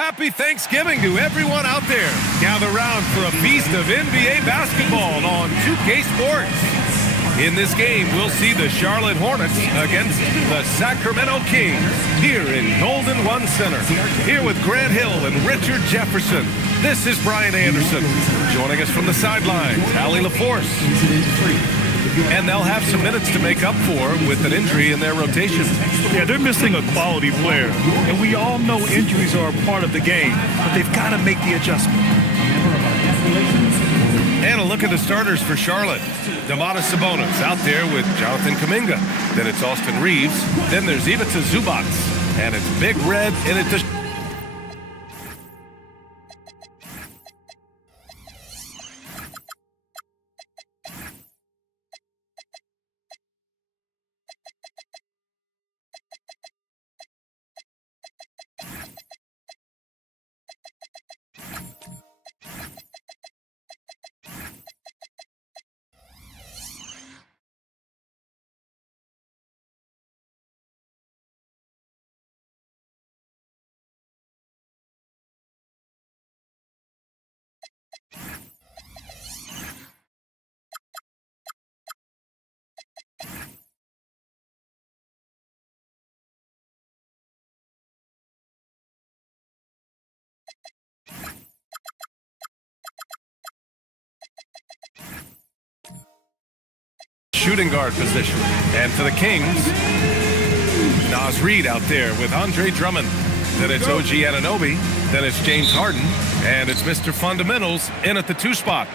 Happy Thanksgiving to everyone out there. Gather round for a feast of NBA basketball on 2K Sports. In this game, we'll see the Charlotte Hornets against the Sacramento Kings here in Golden One Center. Here with Grant Hill and Richard Jefferson, this is Brian Anderson. Joining us from the sidelines, Allie LaForce. And they'll have some minutes to make up for with an injury in their rotation. Yeah, they're missing a quality player. And we all know injuries are a part of the game, but they've got to make the adjustment. And a look at the starters for Charlotte. Domantas Sabonis out there with Jonathan Kuminga. Then it's Austin Reeves. Then there's Ivica Zubac. And it's Big Red in it to... shooting guard position. And to the Kings, Naz Reid out there with Andre Drummond. Then it's OG Anunoby. Then it's James Harden. And it's Mr. Fundamentals in at the 2 spot.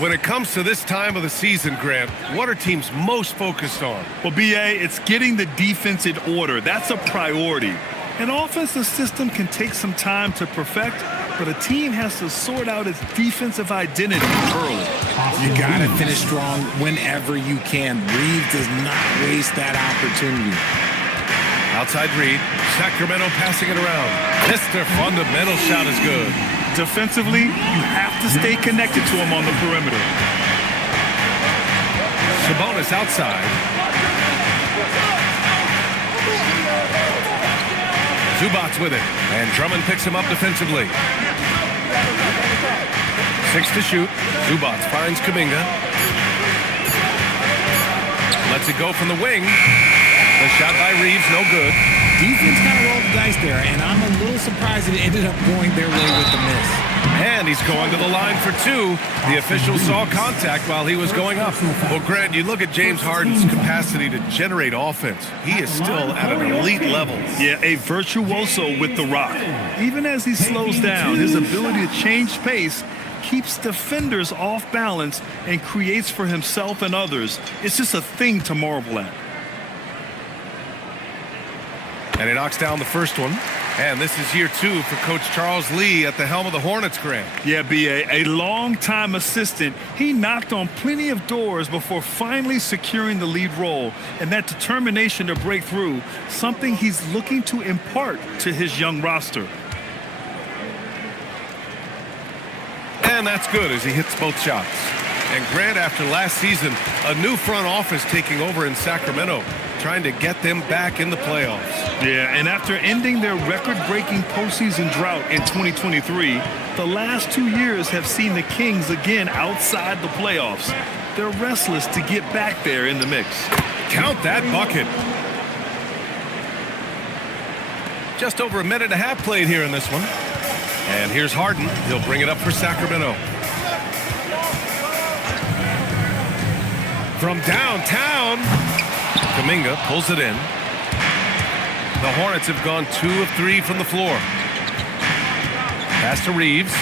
When it comes to this time of the season, Grant, what are teams most focused on? Well, B.A., it's getting the defense in order. That's a priority. An offensive system can take some time to perfect, but a team has to sort out its defensive identity early. You got to finish strong whenever you can. Reeves does not waste that opportunity. Outside Reed, Sacramento passing it around. Mr. Fundamental shot is good. Defensively, you have to stay connected to him on the perimeter. Sabonis outside. Zubac with it, and Drummond picks him up defensively. 6 to shoot. Zubac finds Kuminga. Lets it go from the wing. The shot by Reeves, no good. Defense kind of rolled the dice there, and I'm a little surprised it ended up going their way with the miss. And he's going to the line for 2. The official saw contact while he was going up. Well, Grant, you look at James Harden's capacity to generate offense. He is still at an elite level. Yeah, a virtuoso with the rock. Even as he slows down, his ability to change pace keeps defenders off balance and creates for himself and others. It's just a thing to marvel at. And he knocks down the first one. And this is year 2 for Coach Charles Lee at the helm of the Hornets, Grant. Yeah, B.A., a long-time assistant. He knocked on plenty of doors before finally securing the lead role. And that determination to break through, something he's looking to impart to his young roster. And that's good as he hits both shots. And Grant, after last season, a new front office taking over in Sacramento, trying to get them back in the playoffs. Yeah, and after ending their record-breaking postseason drought in 2023, the last 2 years have seen the Kings again outside the playoffs. They're restless to get back there in the mix. Count that bucket. Just over a minute and a half played here in this one. And here's Harden. He'll bring it up for Sacramento. From downtown, Kuminga pulls it in. The Hornets have gone 2 of 3 from the floor. Pass to Reeves.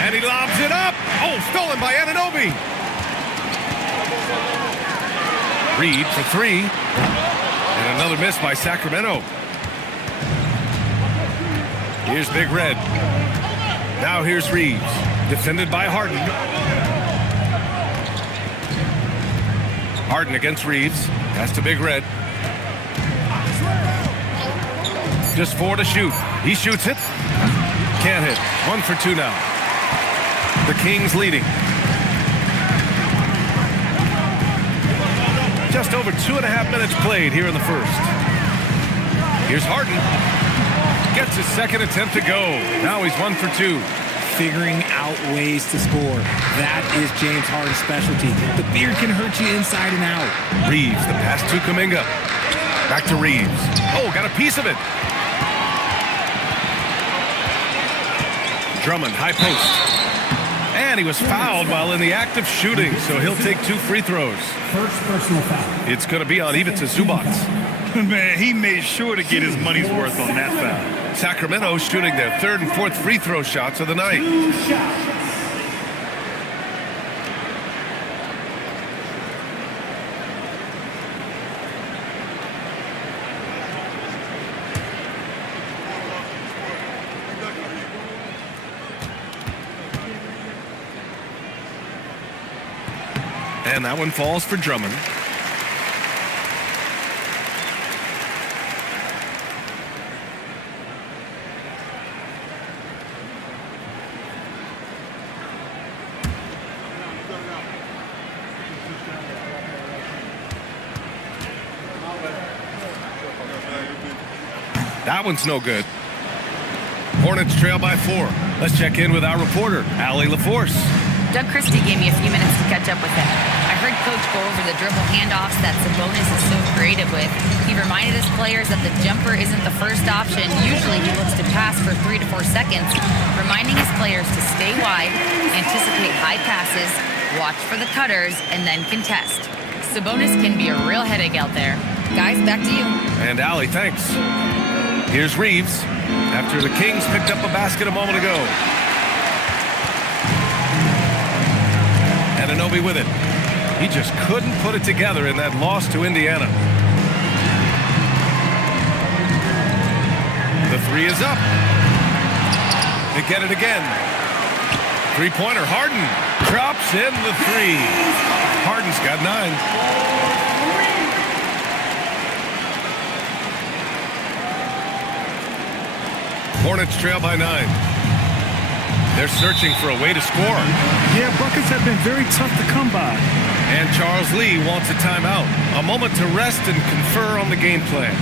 And he lobs it up. Oh, stolen by Anunoby. Reed for 3. And another miss by Sacramento. Here's Big Red. Now here's Reeves. Defended by Harden. Harden against Reeves. Pass to Big Red. Just 4 to shoot. He shoots it. Can't hit. 1 for 2 now. The Kings leading. Just over 2.5 minutes played here in the first. Here's Harden. Gets his second attempt to go. Now he's 1 for 2. Figuring out ways to score. That is James Harden's specialty. The beard can hurt you inside and out. Reeves, the pass to Kuminga. Back to Reeves. Oh, got a piece of it. Drummond, high post. And he was fouled while in the act of shooting, so he'll take 2 free throws. First personal foul. It's going to be on Ivica Zubac. Man, he made sure to get his money's worth on that foul. Sacramento shooting their 3rd and 4th free throw shots of the night. 2 shots. And that one falls for Drummond. That one's no good. Hornets trail by 4. Let's check in with our reporter, Allie LaForce. Doug Christie gave me a few minutes to catch up with him. I heard Coach go over the dribble handoffs that Sabonis is so creative with. He reminded his players that the jumper isn't the first option. Usually he looks to pass for 3 to 4 seconds, reminding his players to stay wide, anticipate high passes, watch for the cutters, and then contest. Sabonis can be a real headache out there. Guys, back to you. And Allie, thanks. Here's Reeves after the Kings picked up a basket a moment ago. Anunoby with it. He just couldn't put it together in that loss to Indiana. The 3 is up. They get it again. 3-pointer. Harden drops in the 3. Harden's got 9. Hornets trail by 9. They're searching for a way to score. Yeah, buckets have been very tough to come by. And Charles Lee wants a timeout. A moment to rest and confer on the game plan.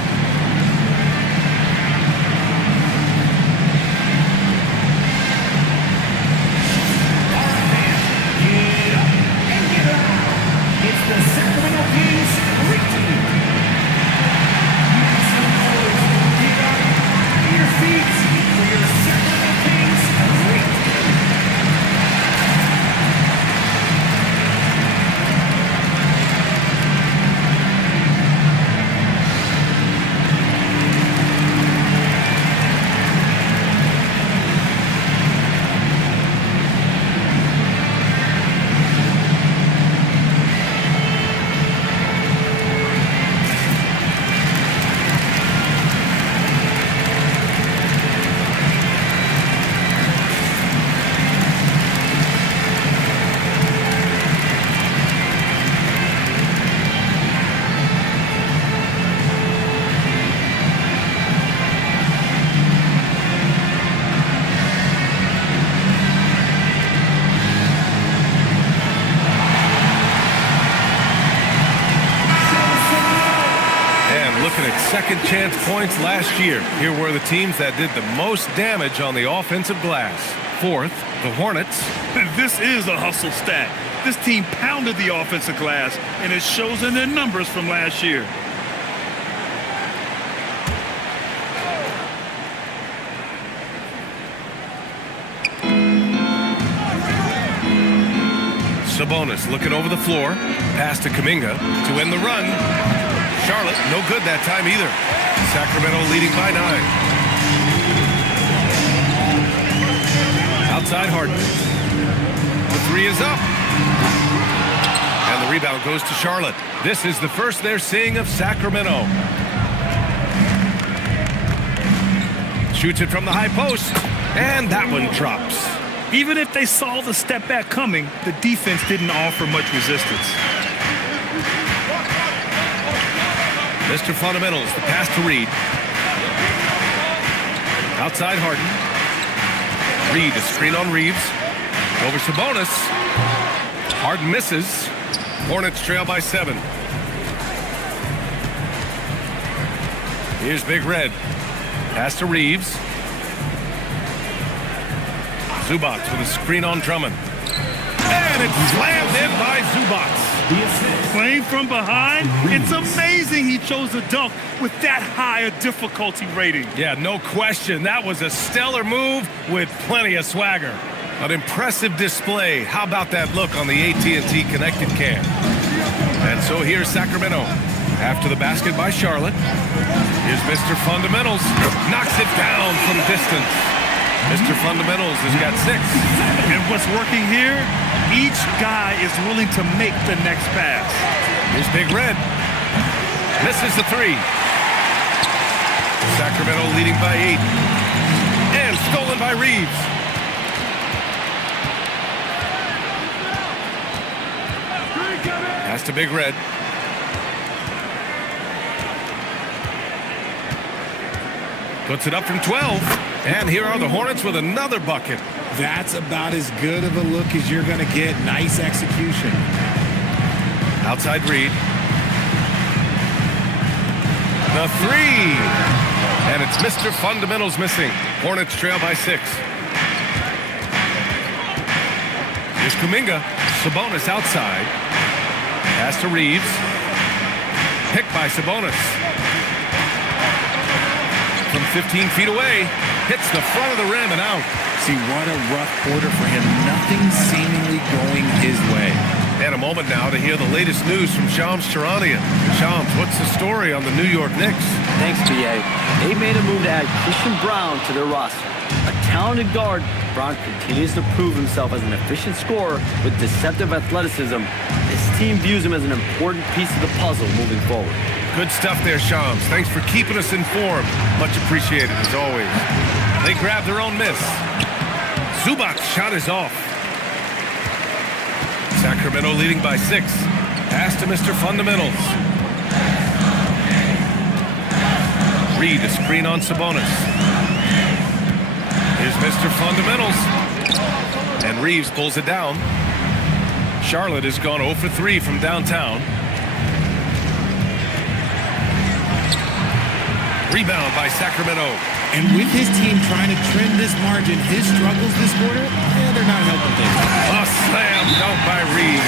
Get up and get out. It's the Sacramento Kings street team. Get up on your feet for your Sacramento Kings street team. Second chance points last year. Here were the teams that did the most damage on the offensive glass. 4th, the Hornets. This is a hustle stat. This team pounded the offensive glass, and it shows in their numbers from last year. Sabonis looking over the floor. Pass to Kuminga to end the run. Charlotte, no good that time either. Sacramento leading by 9. Outside Harden. The 3 is up. And the rebound goes to Charlotte. This is the first they're seeing of Sacramento. Shoots it from the high post. And that one drops. Even if they saw the step back coming, the defense didn't offer much resistance. Mr. Fundamentals, the pass to Reed. Outside Harden. Reed, a screen on Reeves. Over Sabonis. Harden misses. Hornets trail by 7. Here's Big Red. Pass to Reeves. Zubats with a screen on Drummond. And it's slammed in by Zubats. Playing from behind, it's amazing he chose a dunk with that high a difficulty rating. Yeah, no question. That was a stellar move with plenty of swagger. An impressive display. How about that look on the AT&T connected cam? And so here's Sacramento. After the basket by Charlotte. Here's Mr. Fundamentals. Knocks it down from distance. Mr. Fundamentals has got 6. And what's working here, each guy is willing to make the next pass. Here's Big Red. Misses the 3. Sacramento leading by 8. And stolen by Reeves. Pass to Big Red. Puts it up from 12. And here are the Hornets with another bucket. That's about as good of a look as you're going to get. Nice execution. Outside Reed. The 3. And it's Mr. Fundamentals missing. Hornets trail by 6. Here's Kuminga. Sabonis outside. Pass to Reeves. Picked by Sabonis. From 15 feet away. Hits the front of the rim and out. See, what a rough quarter for him. Nothing seemingly going his way. And a moment now to hear the latest news from Shams Charania. Shams, what's the story on the New York Knicks? Thanks, B.A. They made a move to add Christian Brown to their roster. A talented guard, Brown continues to prove himself as an efficient scorer with deceptive athleticism. This team views him as an important piece of the puzzle moving forward. Good stuff there, Shams. Thanks for keeping us informed. Much appreciated, as always. They grab their own miss. Zubac's shot is off. Sacramento leading by 6. Pass to Mr. Fundamentals. Reed, a screen on Sabonis. Here's Mr. Fundamentals. And Reeves pulls it down. Charlotte has gone 0 for 3 from downtown. Rebound by Sacramento. And with his team trying to trim this margin, his struggles this quarter, they're not helping things. A slam dunk by Reed.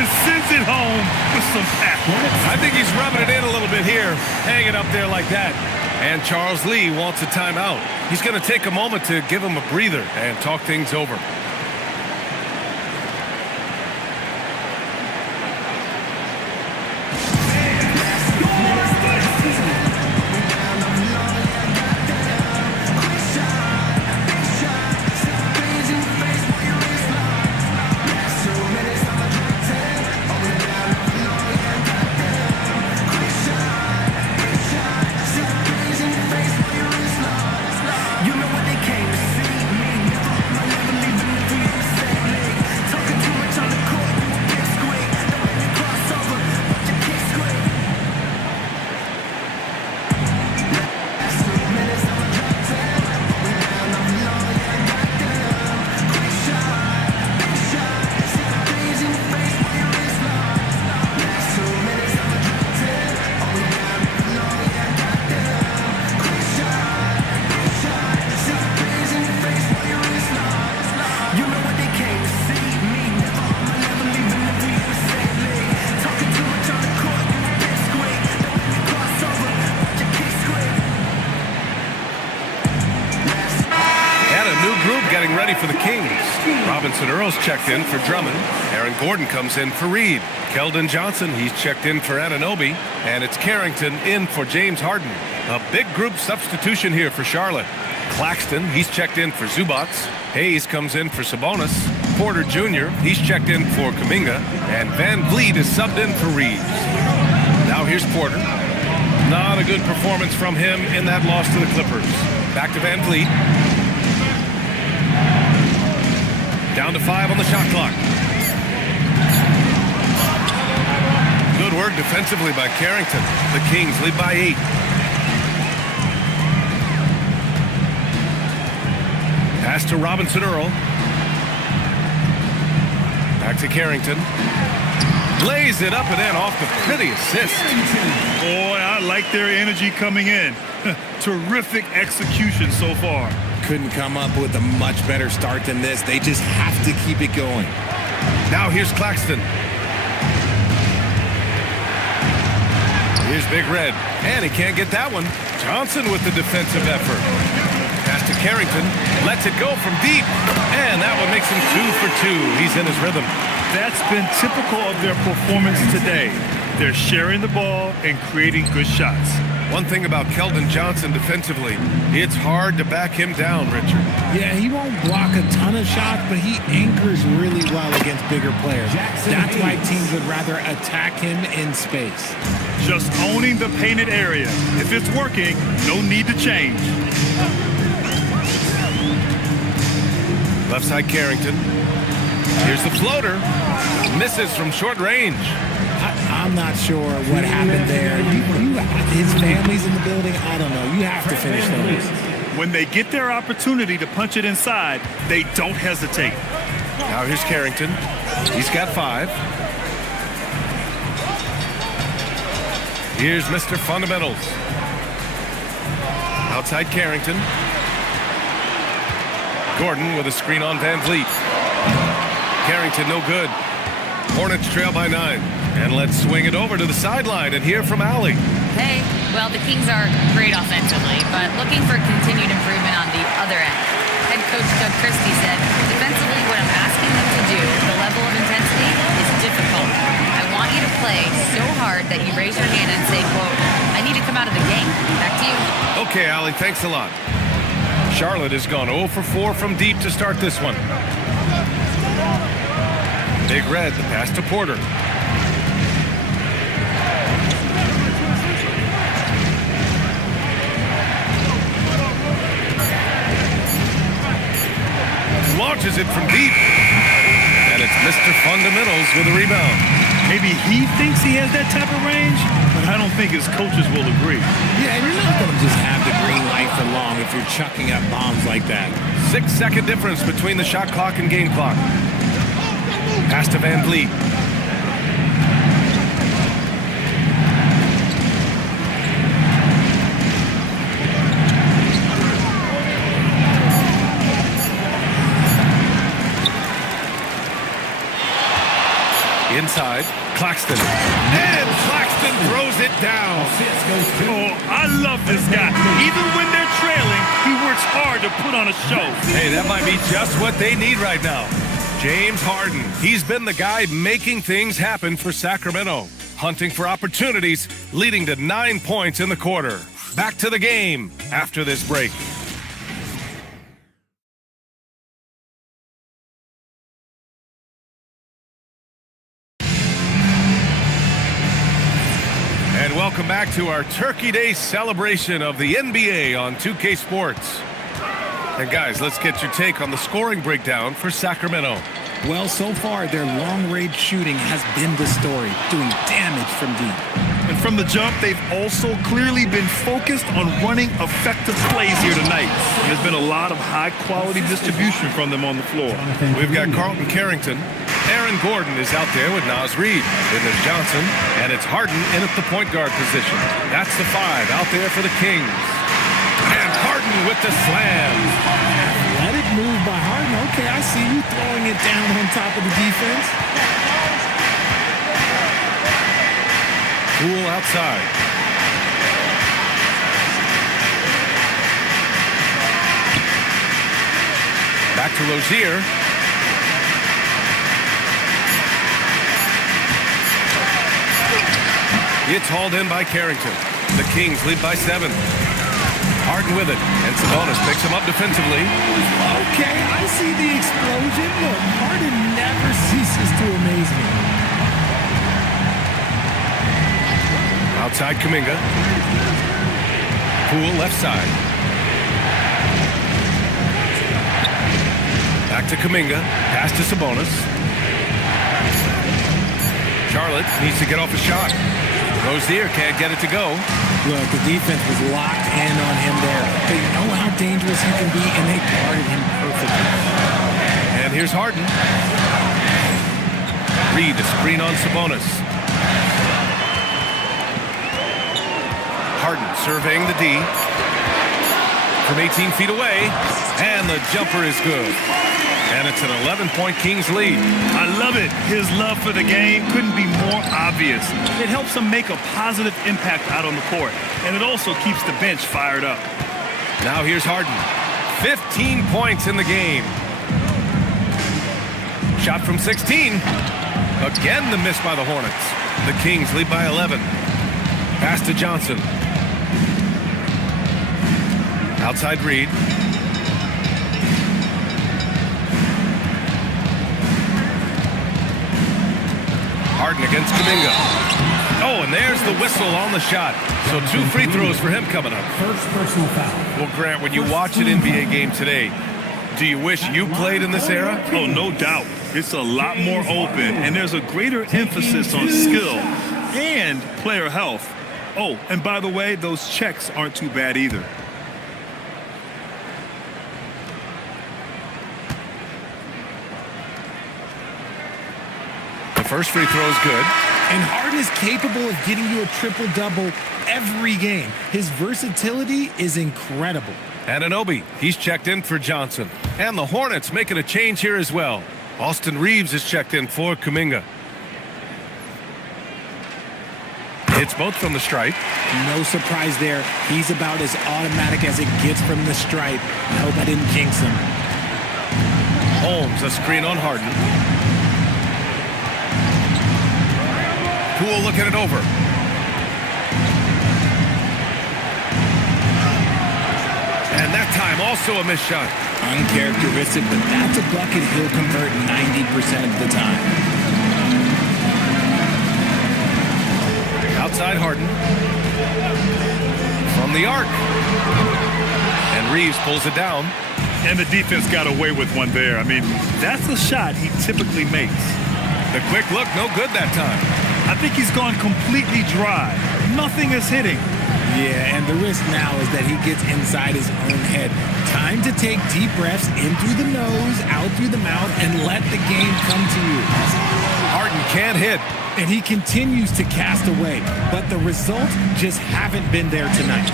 And sends it home with some passion. I think he's rubbing it in a little bit here. Hang it up there like that. And Charles Lee wants a timeout. He's going to take a moment to give him a breather and talk things over. Getting ready for the Kings. Robinson Earls checked in for Drummond. Aaron Gordon comes in for Reed. Keldon Johnson, he's checked in for Anunoby. And it's Carrington in for James Harden. A big group substitution here for Charlotte. Claxton, he's checked in for Zubats. Hayes comes in for Sabonis. Porter Jr., he's checked in for Kuminga. And Van Vliet is subbed in for Reeves. Now here's Porter. Not a good performance from him in that loss to the Clippers. Back to Van Vliet. Down to 5 on the shot clock. Good work defensively by Carrington. The Kings lead by 8. Pass to Robinson Earl. Back to Carrington. Lays it up and in off the pretty assist. Boy, I like their energy coming in. Terrific execution so far. Couldn't come up with a much better start than this. They just have to keep it going. Now here's Claxton. Here's Big Red, and he can't get that one. Johnson with the defensive effort. Pass to Carrington, lets it go from deep, and that one makes him 2 for 2. He's in his rhythm. That's been typical of their performance today. They're sharing the ball and creating good shots. One thing about Keldon Johnson defensively, it's hard to back him down, Richard. Yeah, he won't block a ton of shots, but he anchors really well against bigger players. That's why teams would rather attack him in space. Just owning the painted area. If it's working, no need to change. Left side Carrington. Here's the floater. Misses from short range. I'm not sure what happened there. His family's in the building. I don't know. You have to finish those. When they get their opportunity to punch it inside, they don't hesitate. Now here's Carrington. He's got 5. Here's Mr. Fundamentals. Outside Carrington. Gordon with a screen on Van Vliet. Carrington no good. Hornets trail by 9. And let's swing it over to the sideline and hear from Allie. Hey, well, the Kings are great offensively, but looking for continued improvement on the other end. Head coach Doug Christie said, defensively, what I'm asking them to do, the level of intensity, is difficult. I want you to play so hard that you raise your hand and say, quote, I need to come out of the game. Back to you. Okay, Allie, thanks a lot. Charlotte has gone 0 for 4 from deep to start this one. Big Red, the pass to Porter. Launches it from deep. And it's Mr. Fundamentals with a rebound. Maybe he thinks he has that type of range, but I don't think his coaches will agree. Yeah, and you're not going to just have the green light for long if you're chucking up bombs like that. 6-second difference between the shot clock and game clock. Pass to Van Vliet. Inside, Claxton. And Claxton throws it down. Oh, I love this guy. Even when they're trailing, he works hard to put on a show. Hey, that might be just what they need right now. James Harden. He's been the guy making things happen for Sacramento. Hunting for opportunities, leading to 9 points in the quarter. Back to the game after this break. And welcome back to our Turkey Day celebration of the NBA on 2K Sports. And guys, let's get your take on the scoring breakdown for Sacramento. Well, so far, their long-range shooting has been the story, doing damage from deep. And from the jump, they've also clearly been focused on running effective plays here tonight. And there's been a lot of high-quality distribution from them on the floor. We've got Carlton Carrington. Aaron Gordon is out there with Naz Reid. Then there's Johnson, and it's Harden in at the point guard position. That's the 5 out there for the Kings. And Harden with the slam. Let it move by Harden. Okay, I see you throwing it down on top of the defense. Poole outside. Back to Rozier. It's hauled in by Carrington. The Kings lead by 7. Harden with it, and Sabonis picks him up defensively. Okay, I see the explosion. Look, Harden never ceases to amaze me. Outside Kuminga. Poole left side. Back to Kuminga. Pass to Sabonis. Charlotte needs to get off a shot. Rozier can't get it to go. Look, the defense was locked in on him there. They know how dangerous he can be, and they guarded him perfectly. And here's Harden. Reed to screen on Sabonis. Harden surveying the D. From 18 feet away. And the jumper is good. And it's an 11-point Kings lead. I love it. His love for the game couldn't be more obvious. It helps him make a positive impact out on the court. And it also keeps the bench fired up. Now here's Harden. 15 points in the game. Shot from 16. Again the miss by the Hornets. The Kings lead by 11. Pass to Johnson. Outside Reed. Harden against Kuminga. Oh, and there's the whistle on the shot. So 2 free throws for him coming up. First personal foul. Well, Grant, when you watch an NBA game today, do you wish you played in this era? Oh, no doubt. It's a lot more open, and there's a greater emphasis on skill and player health. Oh, and by the way, those checks aren't too bad either. The first free throw is good. And Harden is capable of getting you a triple-double every game. His versatility is incredible. Anunoby, he's checked in for Johnson. And the Hornets making a change here as well. Austin Reeves is checked in for Kuminga. It's both from the stripe. No surprise there. He's about as automatic as it gets from the stripe. I hope I didn't jinx him. Holmes, a screen on Harden. Poole looking it over. And that time also a missed shot. Uncharacteristic, but that's a bucket he'll convert 90% of the time. Outside Harden. From the arc. And Reeves pulls it down. And the defense got away with one there. I mean, that's a shot he typically makes. The quick look, no good that time. I think he's gone completely dry. Nothing is hitting. Yeah, and the risk now is that he gets inside his own head. Time to take deep breaths in through the nose, out through the mouth, and let the game come to you. Harden can't hit. And he continues to cast away, but the results just haven't been there tonight.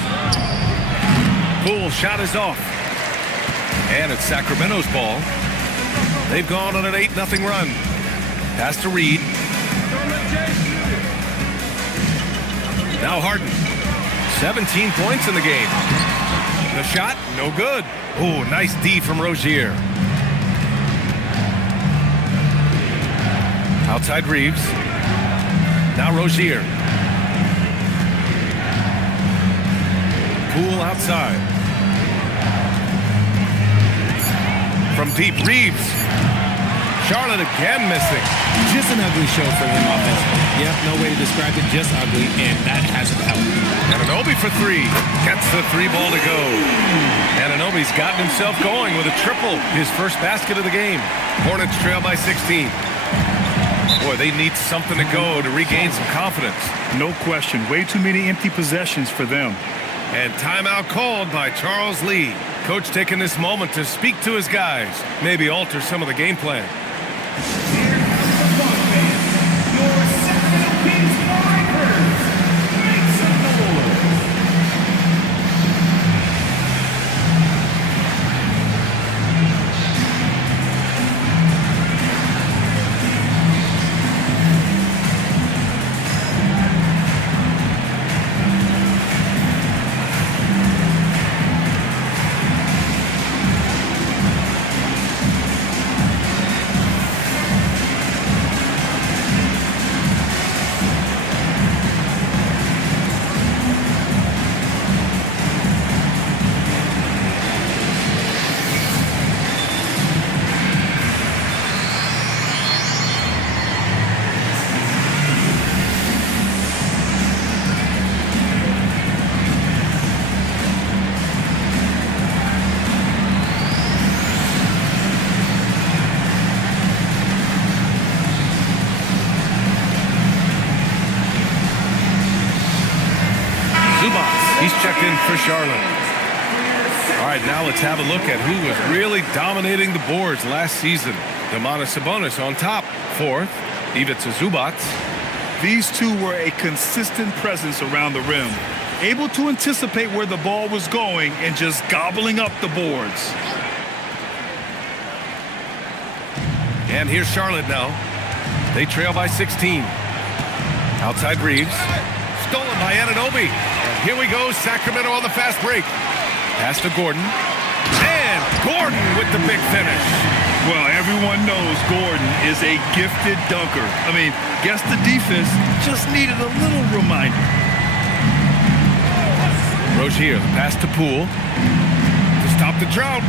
Poole shot is off. And it's Sacramento's ball. They've gone on an 8-0 run. Pass to Reed. Now Harden. 17 points in the game. The shot, no good. Oh, nice D from Rozier. Outside Reeves. Now Rozier. Poole outside. From deep, Reeves. Charlotte again missing. Just an ugly show for him offensively. Yep, no way to describe it, just ugly, and that hasn't helped. Anunoby for 3. Gets the 3-ball to go. Anunoby's gotten himself going with a triple. His first basket of the game. Hornets trail by 16. Boy, they need something to go to regain some confidence. No question. Way too many empty possessions for them. And timeout called by Charles Lee. Coach taking this moment to speak to his guys. Maybe alter some of the game plan. Here comes the fun band. Your Sacramento Kings Warriors. Make some noise. He's checked in for Charlotte. All right, now let's have a look at who was really dominating the boards last season. Domantas Sabonis on top. 4th. Ivica Zubac. These two were a consistent presence around the rim, able to anticipate where the ball was going and just gobbling up the boards. And here's Charlotte now. They trail by 16. Outside Reeves. Stolen by Anunoby. And here we go, Sacramento on the fast break. Pass to Gordon. And Gordon with the big finish. Well, everyone knows Gordon is a gifted dunker. I mean, guess the defense just needed a little reminder. Rozier, the pass to Poole. To stop the drought.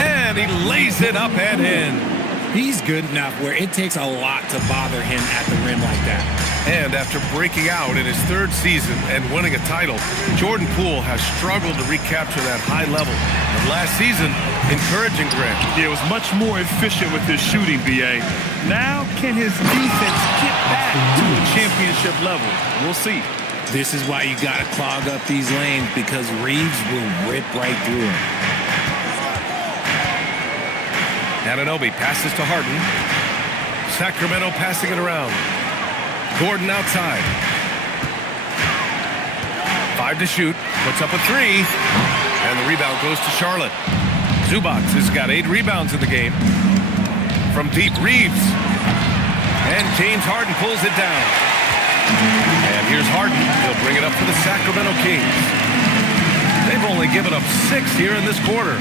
And he lays it up and in. He's good enough where it takes a lot to bother him at the rim like that. And after breaking out in his third season and winning a title, Jordan Poole has struggled to recapture that high level of last season, encouraging Grant. He was much more efficient with his shooting, B.A. Now, can his defense get back to a championship level? We'll see. This is why you got to clog up these lanes, because Reeves will rip right through them. Anunoby passes to Harden. Sacramento passing it around. Gordon outside. 5 to shoot. Puts up a 3. And the rebound goes to Charlotte. Zubac has got 8 rebounds in the game. From deep, Reeves. And James Harden pulls it down. And here's Harden. He'll bring it up for the Sacramento Kings. They've only given up 6 here in this quarter.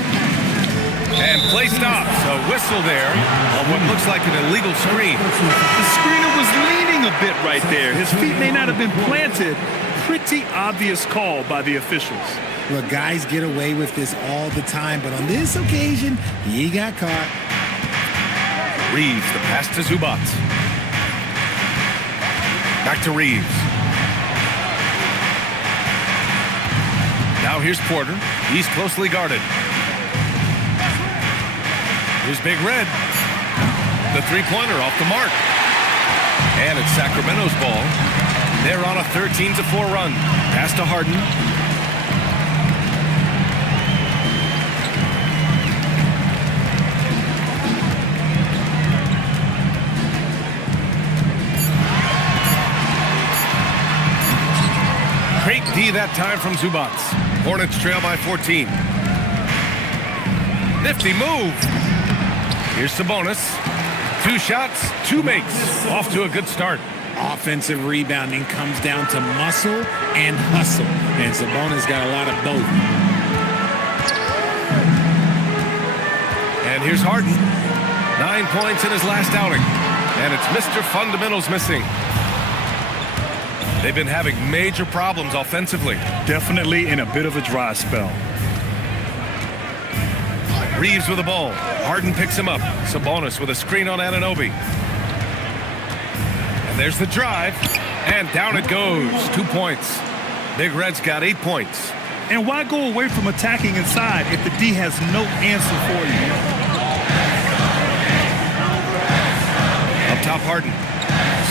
And play stops. A whistle there on what looks like an illegal screen. The screener was leaning a bit right there. His feet may not have been planted. Pretty obvious call by the officials. Look, guys get away with this all the time, but on this occasion, he got caught. Reeves, the pass to Zubac. Back to Reeves. Now here's Porter. He's closely guarded. Here's Big Red. The three-pointer off the mark. And it's Sacramento's ball. They're on a 13-4 run. Pass to Harden. Great D that time from Zubac. Hornets trail by 14. Nifty move. Here's Sabonis. 2 shots, 2 makes. Off to a good start. Offensive rebounding comes down to muscle and hustle, and Sabonis got a lot of both. And here's Harden. 9 points in his last outing. And it's Mr. Fundamentals missing. They've been having major problems offensively. Definitely in a bit of a dry spell. Reeves with the ball. Harden picks him up. Sabonis with a screen on Anunoby. And there's the drive. And down it goes. 2 points. Big Red's got 8 points. And why go away from attacking inside if the D has no answer for you? Up top, Harden.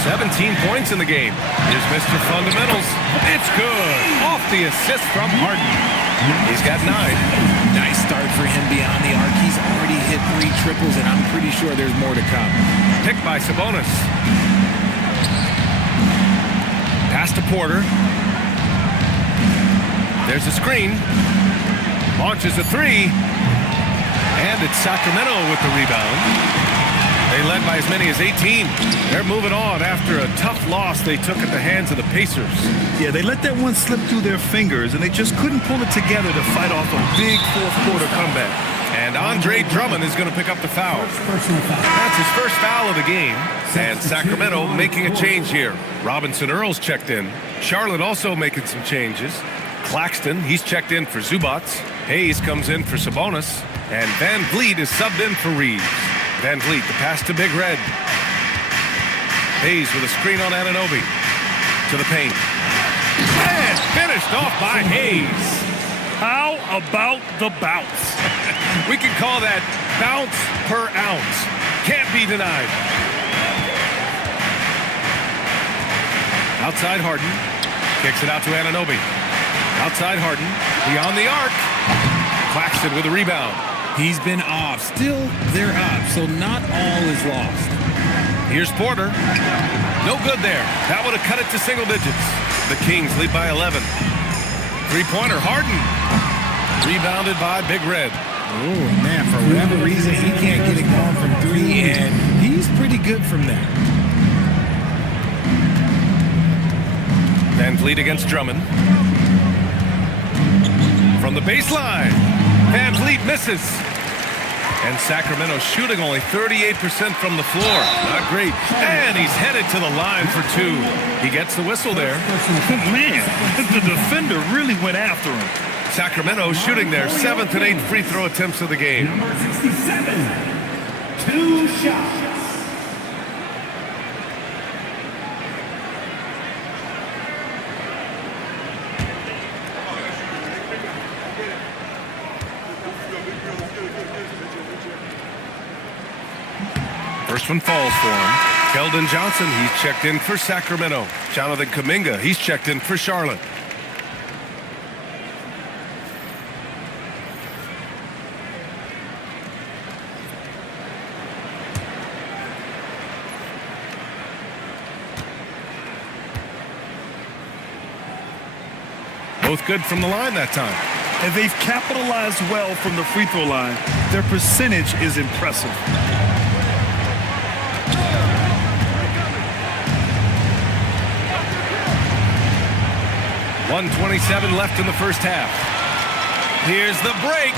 17 points in the game. Here's Mr. Fundamentals. It's good. Off the assist from Harden. He's got 9. Nice start for him beyond the arc. He's already hit 3 triples, and I'm pretty sure there's more to come. Picked by Sabonis. Pass to Porter. There's a screen. Launches a 3. And it's Sacramento with the rebound. They led by as many as 18. They're moving on after a tough loss they took at the hands of the Pacers. Yeah, they let that one slip through their fingers, and they just couldn't pull it together to fight off a big fourth-quarter comeback. And Andre Drummond is going to pick up the foul. That's his first foul of the game. And Sacramento making a change here. Robinson Earls checked in. Charlotte also making some changes. Claxton, he's checked in for Zubac. Hayes comes in for Sabonis. And Van Vliet is subbed in for Reeves. Van Vliet, the pass to Big Red. Hayes with a screen on Anunoby. To the paint. And finished off by Hayes. How about the bounce? We can call that bounce per ounce. Can't be denied. Outside Harden. Kicks it out to Anunoby. Outside Harden. Beyond the arc. Claxton with a rebound. He's been off. Still, they're up, so not all is lost. Here's Porter. No good there. That would have cut it to single digits. The Kings lead by 11. Three-pointer, Harden. Rebounded by Big Red. Oh, man, for whatever reason, he can't get it going from three, and he's pretty good from there. Van Vliet against Drummond. From the baseline, Van Vliet misses. And Sacramento shooting only 38% from the floor. Not great. And he's headed to the line for two. He gets the whistle there. Man, the defender really went after him. Sacramento shooting their 7th and 8th free throw attempts of the game. Number 67, 2 shots. First one falls for him. Keldon Johnson, he's checked in for Sacramento. Jonathan Kuminga, he's checked in for Charlotte. Both good from the line that time. And they've capitalized well from the free throw line. Their percentage is impressive. 1:27 left in the first half. Here's the break.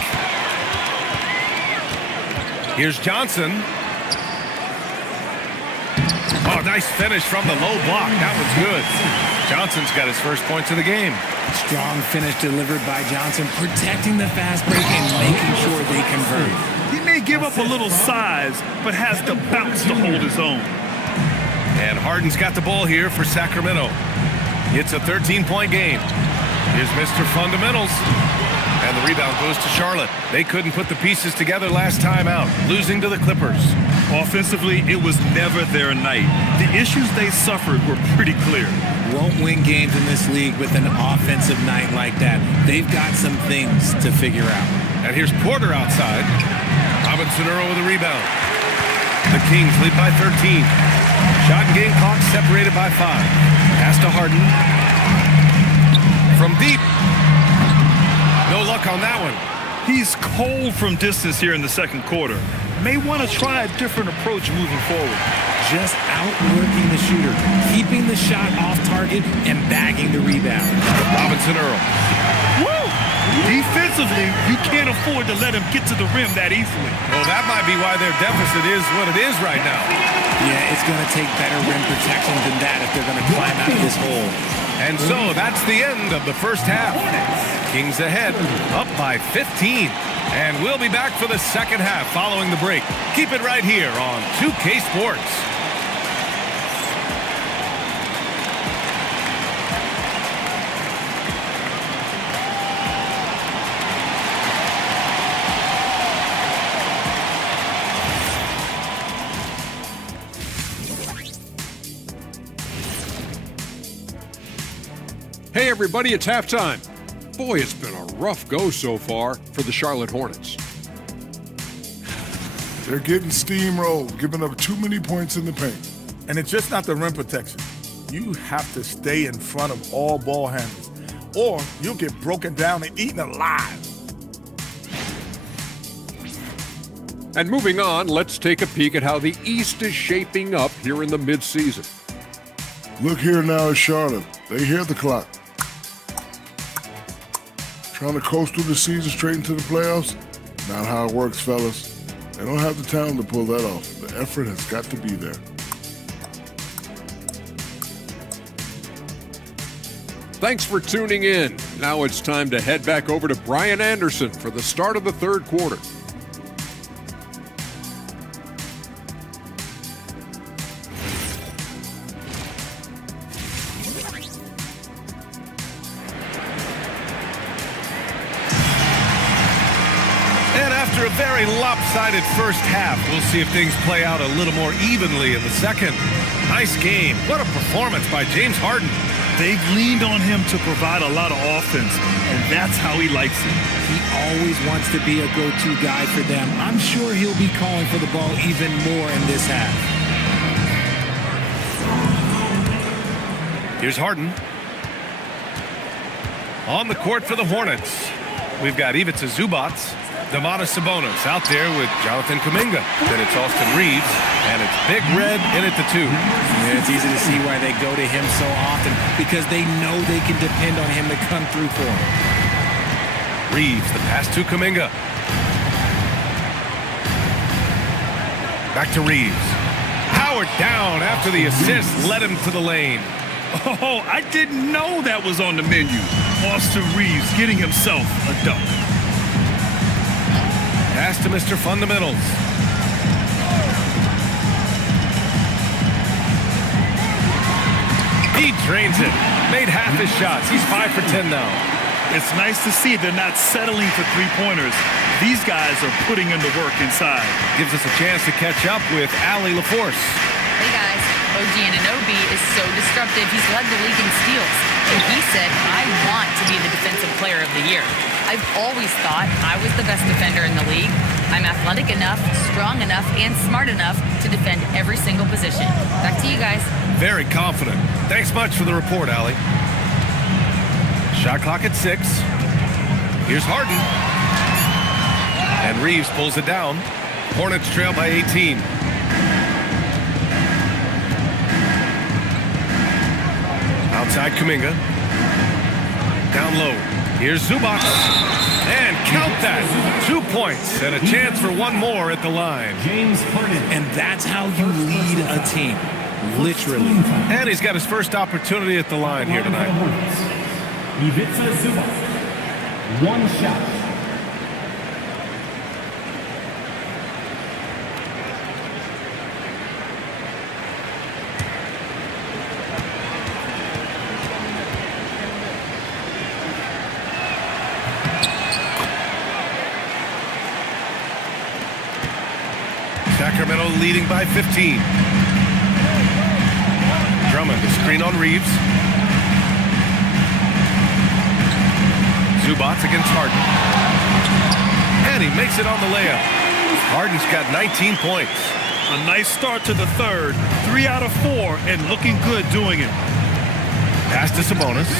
Here's Johnson. Oh, nice finish from the low block. That was good. Johnson's got his first points of the game. Strong finish delivered by Johnson, protecting the fast break and making sure they convert. He may give up a little size, but has the bounce to hold his own. And Harden's got the ball here for Sacramento. It's a 13-point game. Here's Mr. Fundamentals. And the rebound goes to Charlotte. They couldn't put the pieces together last time out, losing to the Clippers. Offensively, it was never their night. The issues they suffered were pretty clear. Won't win games in this league with an offensive night like that. They've got some things to figure out. And here's Porter outside. Robinson Earl with a rebound. The Kings lead by 13. Shot and game clock separated by 5. Pass to Harden. From deep. No luck on that one. He's cold from distance here in the second quarter. May want to try a different approach moving forward. Just outworking the shooter, keeping the shot off target, and bagging the rebound. Robinson Earl. Woo! Defensively, you can't afford to let him get to the rim that easily. Well, that might be why their deficit is what it is right now. Yeah, it's going to take better rim protection than that if they're going to climb out of this hole. And so that's the end of the first half. Kings ahead, up by 15. And we'll be back for the second half following the break. Keep it right here on 2K Sports. Hey everybody, it's halftime. Boy, it's been a rough go so far for the Charlotte Hornets. They're getting steamrolled, giving up too many points in the paint. And it's just not the rim protection. You have to stay in front of all ball handlers, or you'll get broken down and eaten alive. And moving on, let's take a peek at how the East is shaping up here in the midseason. Look here now at Charlotte. They hear the clock. Trying to coast through the season straight into the playoffs? Not how it works, fellas. They don't have the talent to pull that off. The effort has got to be there. Thanks for tuning in. Now it's time to head back over to Brian Anderson for the start of the third quarter. After a very lopsided first half, we'll see if things play out a little more evenly in the second. Nice game. What a performance by James Harden. They've leaned on him to provide a lot of offense, and that's how he likes it. He always wants to be a go-to guy for them. I'm sure he'll be calling for the ball even more in this half. Here's Harden. On the court for the Hornets, we've got Ivica Zubac, Domantas Sabonis out there with Jonathan Kuminga. Then it's Austin Reeves, and it's Big Red in at the 2. Yeah, it's easy to see why they go to him so often, because they know they can depend on him to come through for them. Reeves, the pass to Kuminga. Back to Reeves. Howard down after the assist led him to the lane. Oh, I didn't know that was on the menu. Austin Reeves getting himself a dunk. Pass to Mr. Fundamentals. He drains it. Made half his shots. He's 5 for 10 now. It's nice to see they're not settling for three-pointers. These guys are putting in the work inside. Gives us a chance to catch up with Allie LaForce. Hey guys, OG Anunoby is so disruptive. He's led the league in steals. And he said, I want to be the defensive player of the year. I've always thought I was the best defender in the league. I'm athletic enough, strong enough, and smart enough to defend every single position. Back to you guys. Very confident. Thanks much for the report, Allie. Shot clock at 6. Here's Harden. And Reeves pulls it down. Hornets trail by 18. Outside Kuminga. Down low. Here's Zubac. And count that. 2 points and a chance for one more at the line. And that's how you lead a team. Literally. And he's got his first opportunity at the line here tonight. Ivica Zubac. One shot. Sacramento leading by 15. Drummond, the screen on Reeves. Zubac against Harden. And he makes it on the layup. Harden's got 19 points. A nice start to the third. 3 out of 4 and looking good doing it. Pass to Sabonis.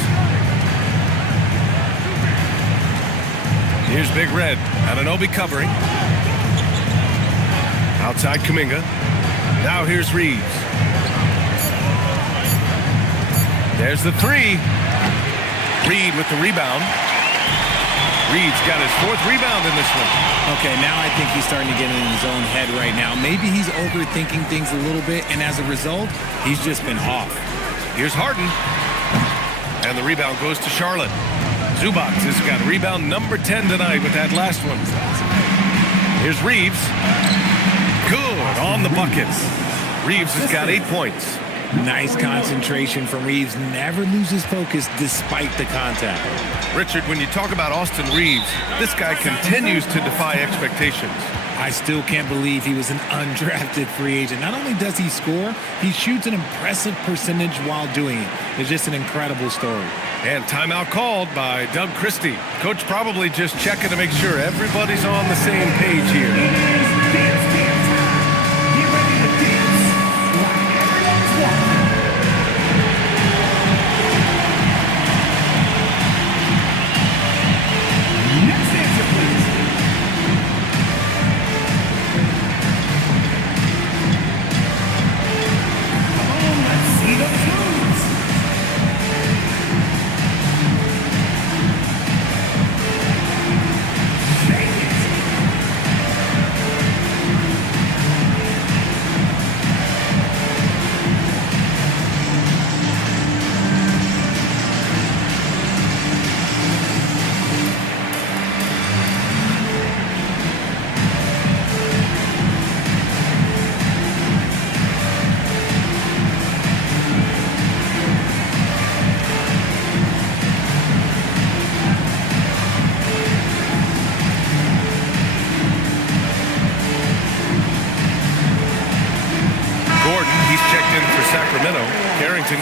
Here's Big Red. Anunoby covering. Outside Kuminga. Now here's Reeves. There's the 3. Reed with the rebound. Reed's got his 4th rebound in this one. Okay, now I think he's starting to get in his own head right now. Maybe he's overthinking things a little bit, and as a result, he's just been off. Here's Harden. And the rebound goes to Charlotte. Zubac has got rebound number 10 tonight with that last one. Here's Reeves. Good on the buckets. Reeves has got 8 points. Nice concentration from Reeves. Never loses focus despite the contact. Richard, when you talk about Austin Reeves, this guy continues to defy expectations. I still can't believe he was an undrafted free agent. Not only does he score, he shoots an impressive percentage while doing it. It's just an incredible story. And timeout called by Doug Christie. Coach probably just checking to make sure everybody's on the same page here.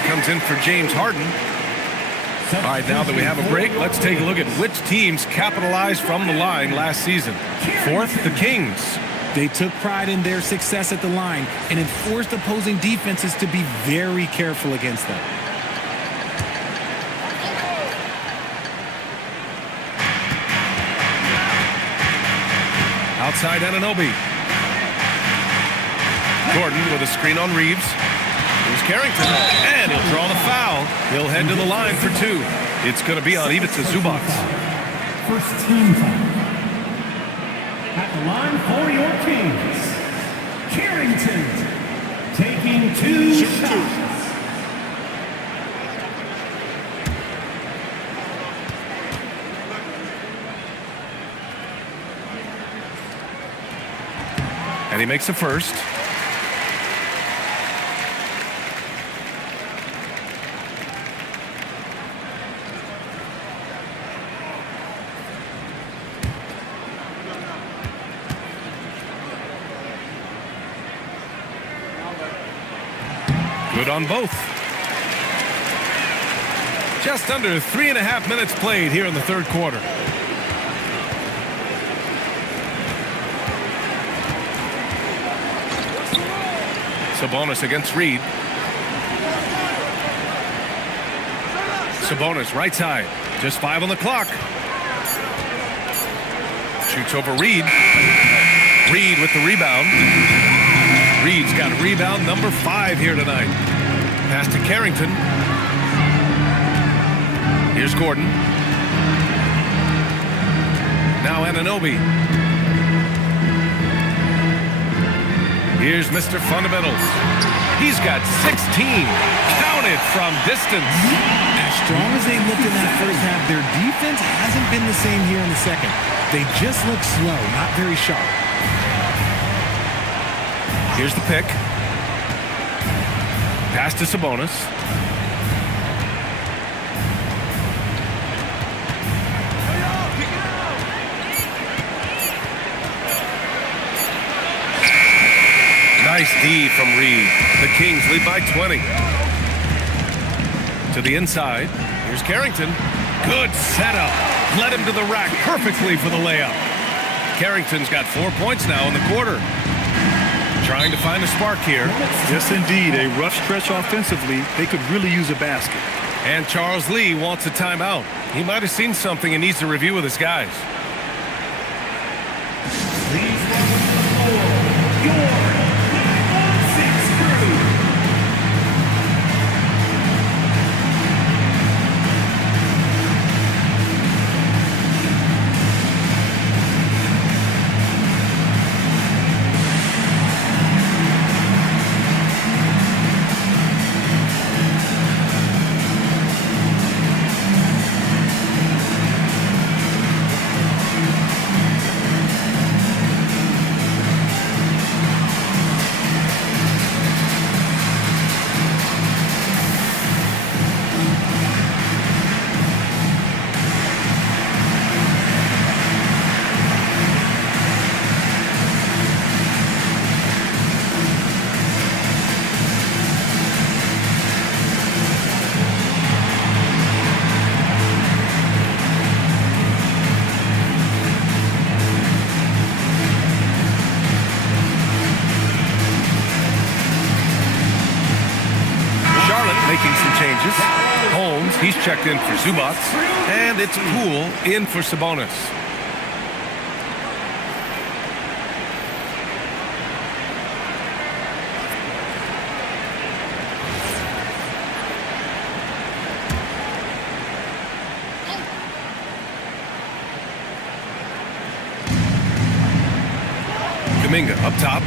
Comes in for James Harden. All right, now that we have a break, let's take a look at which teams capitalized from the line last season. 4th, the Kings. They took pride in their success at the line and enforced opposing defenses to be very careful against them. Outside Anunoby. Gordon with a screen on Reeves. Here's Carrington, and he'll draw the foul. He'll head to the line for 2. It's going to be on Ivica Zubac. First team foul. At the line for your Kings, Carrington taking 2 shots. And he makes the first. Good on both. Just under 3.5 minutes played here in the third quarter. Sabonis against Reed. Sabonis right side. Just 5 on the clock. Shoots over Reed. Reed with the rebound. Reed's got rebound number 5 here tonight. Pass to Carrington. Here's Gordon. Now Anunoby. Here's Mr. Fundamentals. He's got 16. Counted from distance. As strong as they looked in that first half, their defense hasn't been the same here in the second. They just look slow, not very sharp. Here's the pick. Pass to Sabonis. Nice D from Reed. The Kings lead by 20. To the inside. Here's Carrington. Good setup. Led him to the rack perfectly for the layup. Carrington's got 4 points now in the quarter. Trying to find a spark here. Yes, indeed. A rough stretch offensively. They could really use a basket. And Charles Lee wants a timeout. He might have seen something and needs to review with his guys. Please welcome to the floor, your 916 crew. Making some changes. Holmes, he's checked in for Zubac. And it's Poole in for Sabonis. Kuminga up top.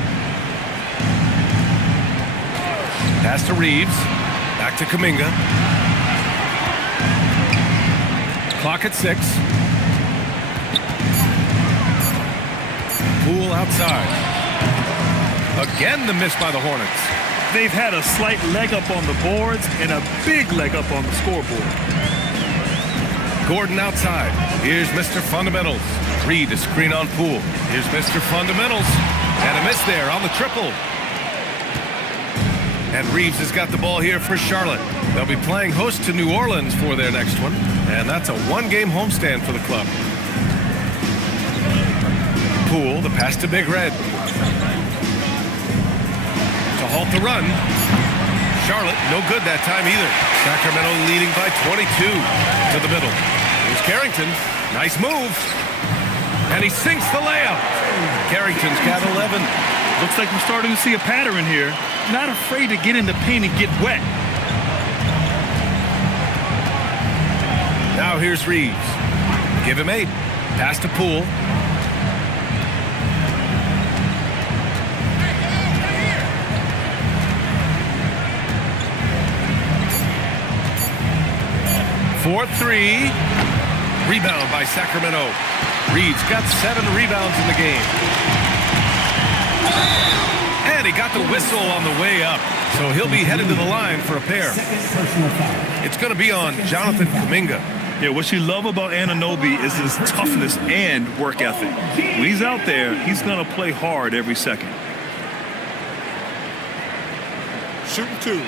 Pass to Reeves. Back to Kuminga. Clock at 6. Poole outside. Again the miss by the Hornets. They've had a slight leg up on the boards and a big leg up on the scoreboard. Gordon outside. Here's Mr. Fundamentals. Reed to screen on Poole. Here's Mr. Fundamentals. And a miss there on the triple. And Reeves has got the ball here for Charlotte. They'll be playing host to New Orleans for their next one. And that's a one-game homestand for the club. Poole, the pass to Big Red. To halt the run. Charlotte, no good that time either. Sacramento leading by 22 to the middle. Here's Carrington. Nice move. And he sinks the layup. Carrington's got 11. Looks like we're starting to see a pattern here. Not afraid to get in the paint and get wet. Now here's Reeves. Give him 8. Pass to Poole. For 3. Rebound by Sacramento. Reed's got 7 rebounds in the game. And he got the whistle on the way up. So he'll be headed to the line for a pair. It's going to be on Jonathan Kuminga. Yeah, what you love about Anunoby is his toughness and work ethic. When he's out there, he's going to play hard every second. Shooting 2.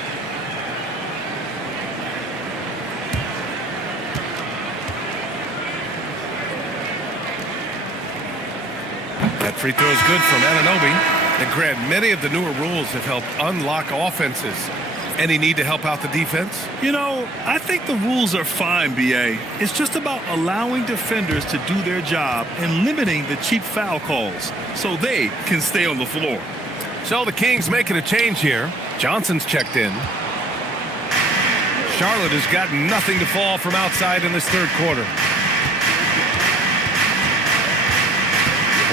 That free throw is good from Anunoby. And Grant, many of the newer rules have helped unlock offenses. Any need to help out the defense? You know, I think the rules are fine, B.A. It's just about allowing defenders to do their job and limiting the cheap foul calls so they can stay on the floor. So the Kings making a change here. Johnson's checked in. Charlotte has got nothing to fall from outside in this third quarter.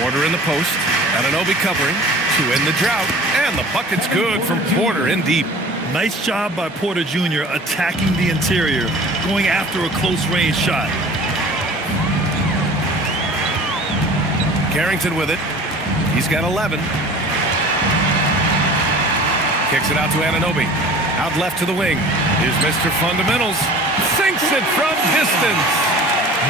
Porter in the post. Anunoby covering to end the drought. And the bucket's good from Porter in deep. Nice job by Porter Jr. attacking the interior, going after a close-range shot. Carrington with it. He's got 11. Kicks it out to Anunoby. Out left to the wing. Here's Mr. Fundamentals. Sinks it from distance.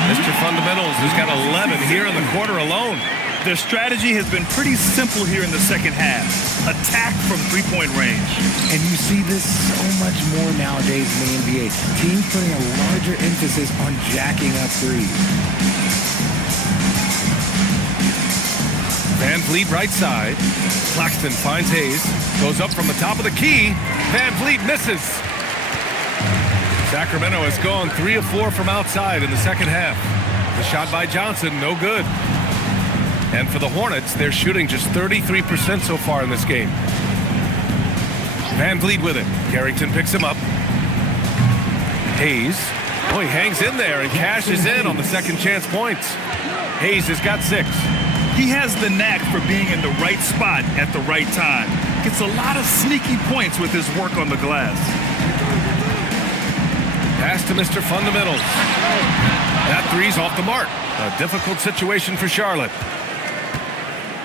Mr. Fundamentals has got 11 here in the quarter alone. Their strategy has been pretty simple here in the second half. Attack from three-point range. And you see this so much more nowadays in the NBA. Teams putting a larger emphasis on jacking up threes. Van Vliet right side. Claxton finds Hayes. Goes up from the top of the key. Van Vliet misses. Sacramento has gone 3 of 4 from outside in the second half. The shot by Johnson, no good. And for the Hornets, they're shooting just 33% so far in this game. Van Vliet with it. Carrington picks him up. Hayes. Oh, he hangs in there and cashes in on the second chance points. Hayes has got 6. He has the knack for being in the right spot at the right time. Gets a lot of sneaky points with his work on the glass. Pass to Mr. Fundamentals. That three's off the mark. A difficult situation for Charlotte.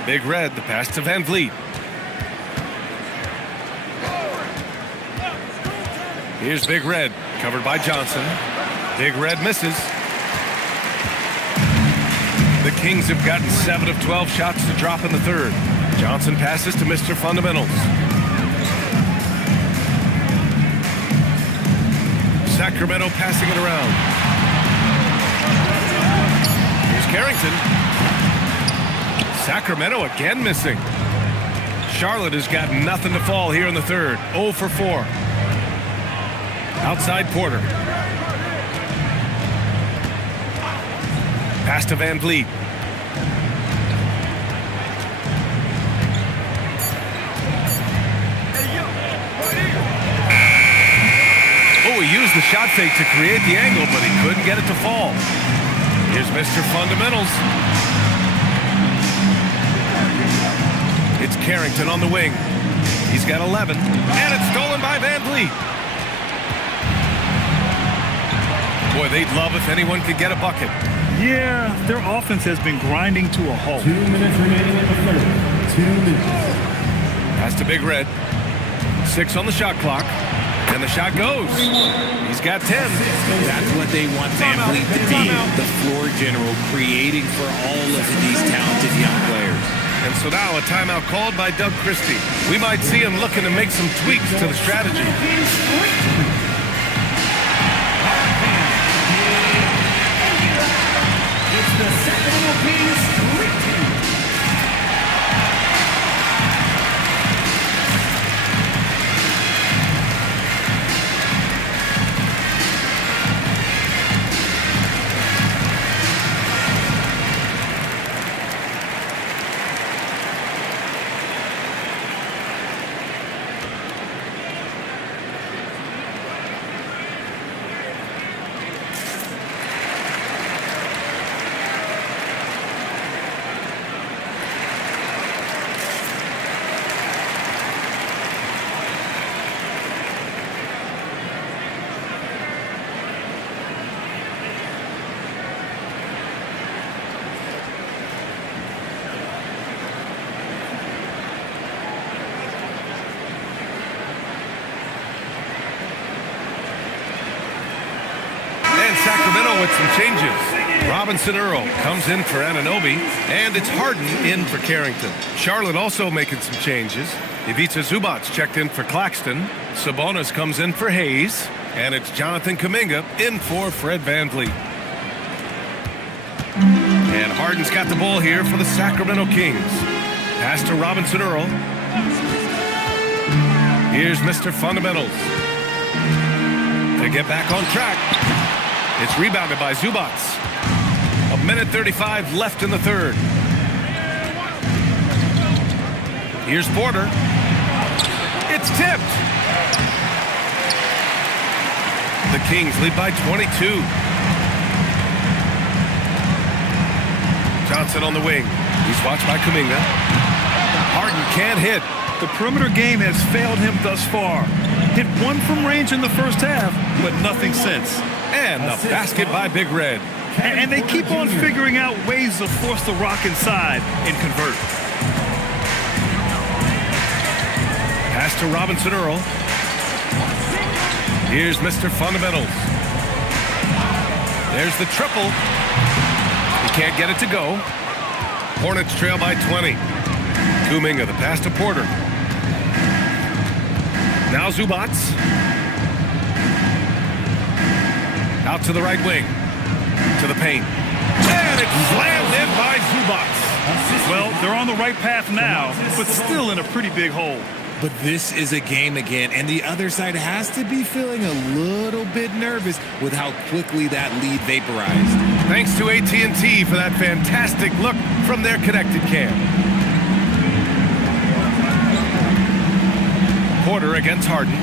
Big Red, the pass to Van Vliet. Here's Big Red, covered by Johnson. Big Red misses. The Kings have gotten 7 of 12 shots to drop in the third. Johnson passes to Mr. Fundamentals. Sacramento passing it around. Here's Carrington. Sacramento again missing. Charlotte has got nothing to fall here in the third. 0 for 4. Outside Porter. Pass to Van Vliet. Oh, he used the shot fake to create the angle, but he couldn't get it to fall. Here's Mr. Fundamentals. It's Carrington on the wing. He's got 11. And it's stolen by Van Vliet. Boy, they'd love if anyone could get a bucket. Yeah, their offense has been grinding to a halt. 2 minutes remaining in the third. 2 minutes. Pass to Big Red. 6 on the shot clock. And the shot goes. He's got 10. That's what they want Van Vliet to be. The floor general, creating for all of these talented young players. And so now a timeout called by Doug Christie. We might see him looking to make some tweaks to the strategy. It's the Sacramento Kings streak team. Now with some changes. Robinson Earl comes in for Anunoby, and it's Harden in for Carrington. Charlotte also making some changes. Ivica Zubac checked in for Claxton. Sabonis comes in for Hayes, and it's Jonathan Kuminga in for Fred VanVleet. And Harden's got the ball here for the Sacramento Kings. Pass to Robinson Earl. Here's Mr. Fundamentals. To get back on track. It's rebounded by Zubac. 1:35 left in the third. Here's Porter. It's tipped. The Kings lead by 22. Johnson on the wing. He's watched by Kuminga. Harden can't hit. The perimeter game has failed him thus far. Hit one from range in the first half, but nothing since. And the basket by Big Red. And they keep on figuring out ways to force the rock inside and convert. Pass to Robinson Earl. Here's Mr. Fundamentals. There's the triple. He can't get it to go. Hornets trail by 20. Kuminga, the pass to Porter. Now Zubac. Out to the right wing. To the paint. And it's slammed in by Zubac. Well, they're on the right path now, but still in a pretty big hole. But this is a game again, and the other side has to be feeling a little bit nervous with how quickly that lead vaporized. Thanks to AT&T for that fantastic look from their connected cam. Porter against Harden.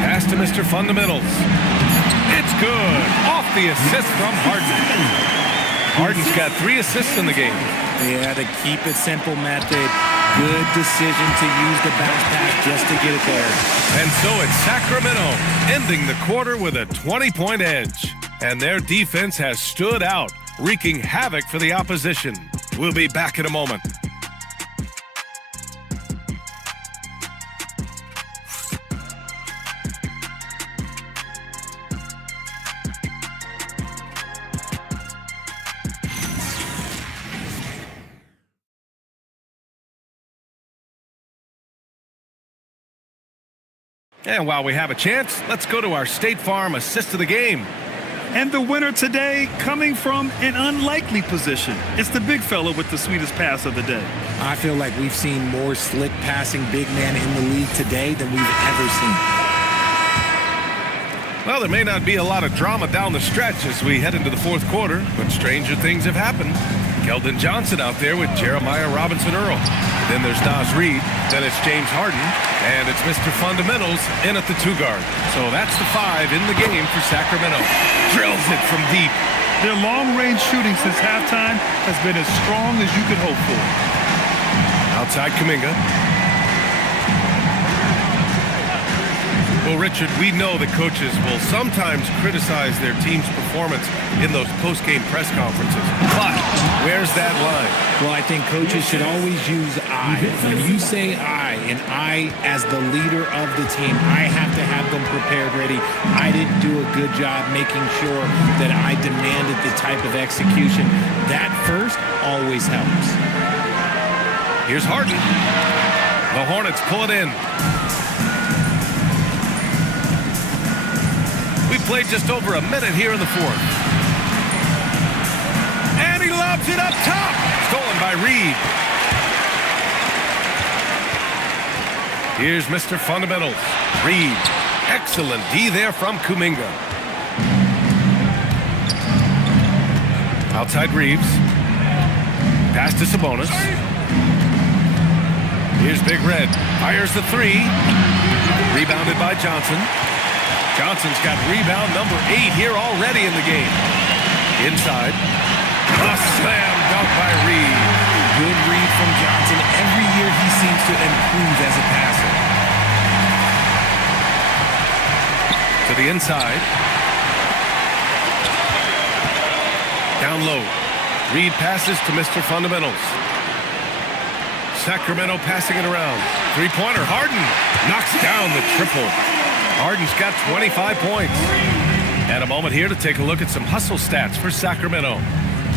Pass to Mr. Fundamentals. It's good. Off the assist from Harden. Harden's got 3 assists in the game. Yeah, the keep it simple method. Good decision to use the bounce pass just to get it there. And so it's Sacramento ending the quarter with a 20-point edge. And their defense has stood out, wreaking havoc for the opposition. We'll be back in a moment. And while we have a chance, let's go to our State Farm assist of the game. And the winner today coming from an unlikely position. It's the big fella with the sweetest pass of the day. I feel like we've seen more slick passing big man in the league today than we've ever seen. Well, there may not be a lot of drama down the stretch as we head into the fourth quarter, but stranger things have happened. Keldon Johnson out there with Jeremiah Robinson Earl. Then there's Naz Reid. Then it's James Harden. And it's Mr. Fundamentals in at the 2 guard. So that's the 5 in the game for Sacramento. Drills it from deep. Their long-range shooting since halftime has been as strong as you could hope for. Outside Kuminga. Well, Richard, we know that coaches will sometimes criticize their team's performance in those post-game press conferences. But where's that line? Well, I think coaches should always use I. When you say I, and I as the leader of the team, I have to have them prepared ready. I didn't do a good job making sure that I demanded the type of execution. That first always helps. Here's Harden. The Hornets pull it in. We played just over a minute here in the fourth. And he lobs it up top. Stolen by Reid. Here's Mr. Fundamentals. Reid. Excellent D there from Kuminga. Outside Reeves. Pass to Sabonis. Here's Big Red. Fires the 3. Rebounded by Johnson. Johnson's got rebound number 8 here already in the game. Inside. A slam dunk by Reid. Good read from Johnson. Every year he seems to improve as a passer. To the inside. Down low. Reid passes to Mr. Fundamentals. Sacramento passing it around. Three-pointer, Harden knocks down the triple. Harden's got 25 points. And a moment here to take a look at some hustle stats for Sacramento.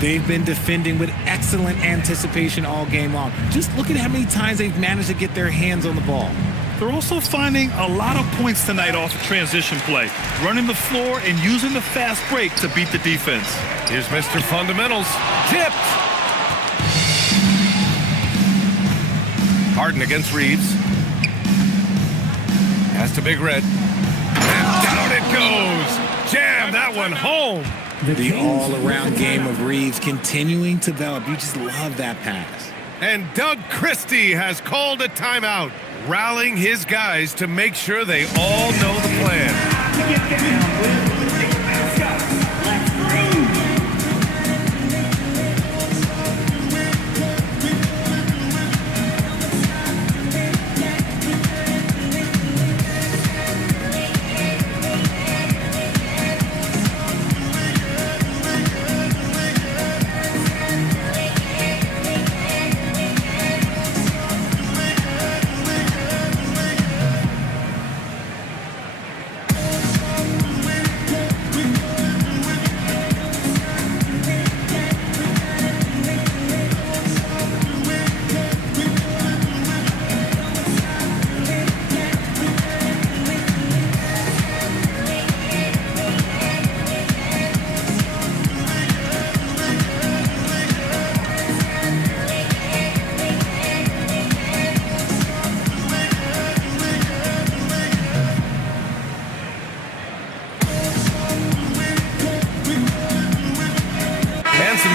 They've been defending with excellent anticipation all game long. Just look at how many times they've managed to get their hands on the ball. They're also finding a lot of points tonight off of transition play, running the floor and using the fast break to beat the defense. Here's Mr. Fundamentals. Tipped. Harden against Reeves. Pass to Big Red. And down it goes. Jam that one home. The all-around game of Reeves continuing to develop. You just love that pass. And Doug Christie has called a timeout, rallying his guys to make sure they all know the plan. To get down with the mascots. Let's groove.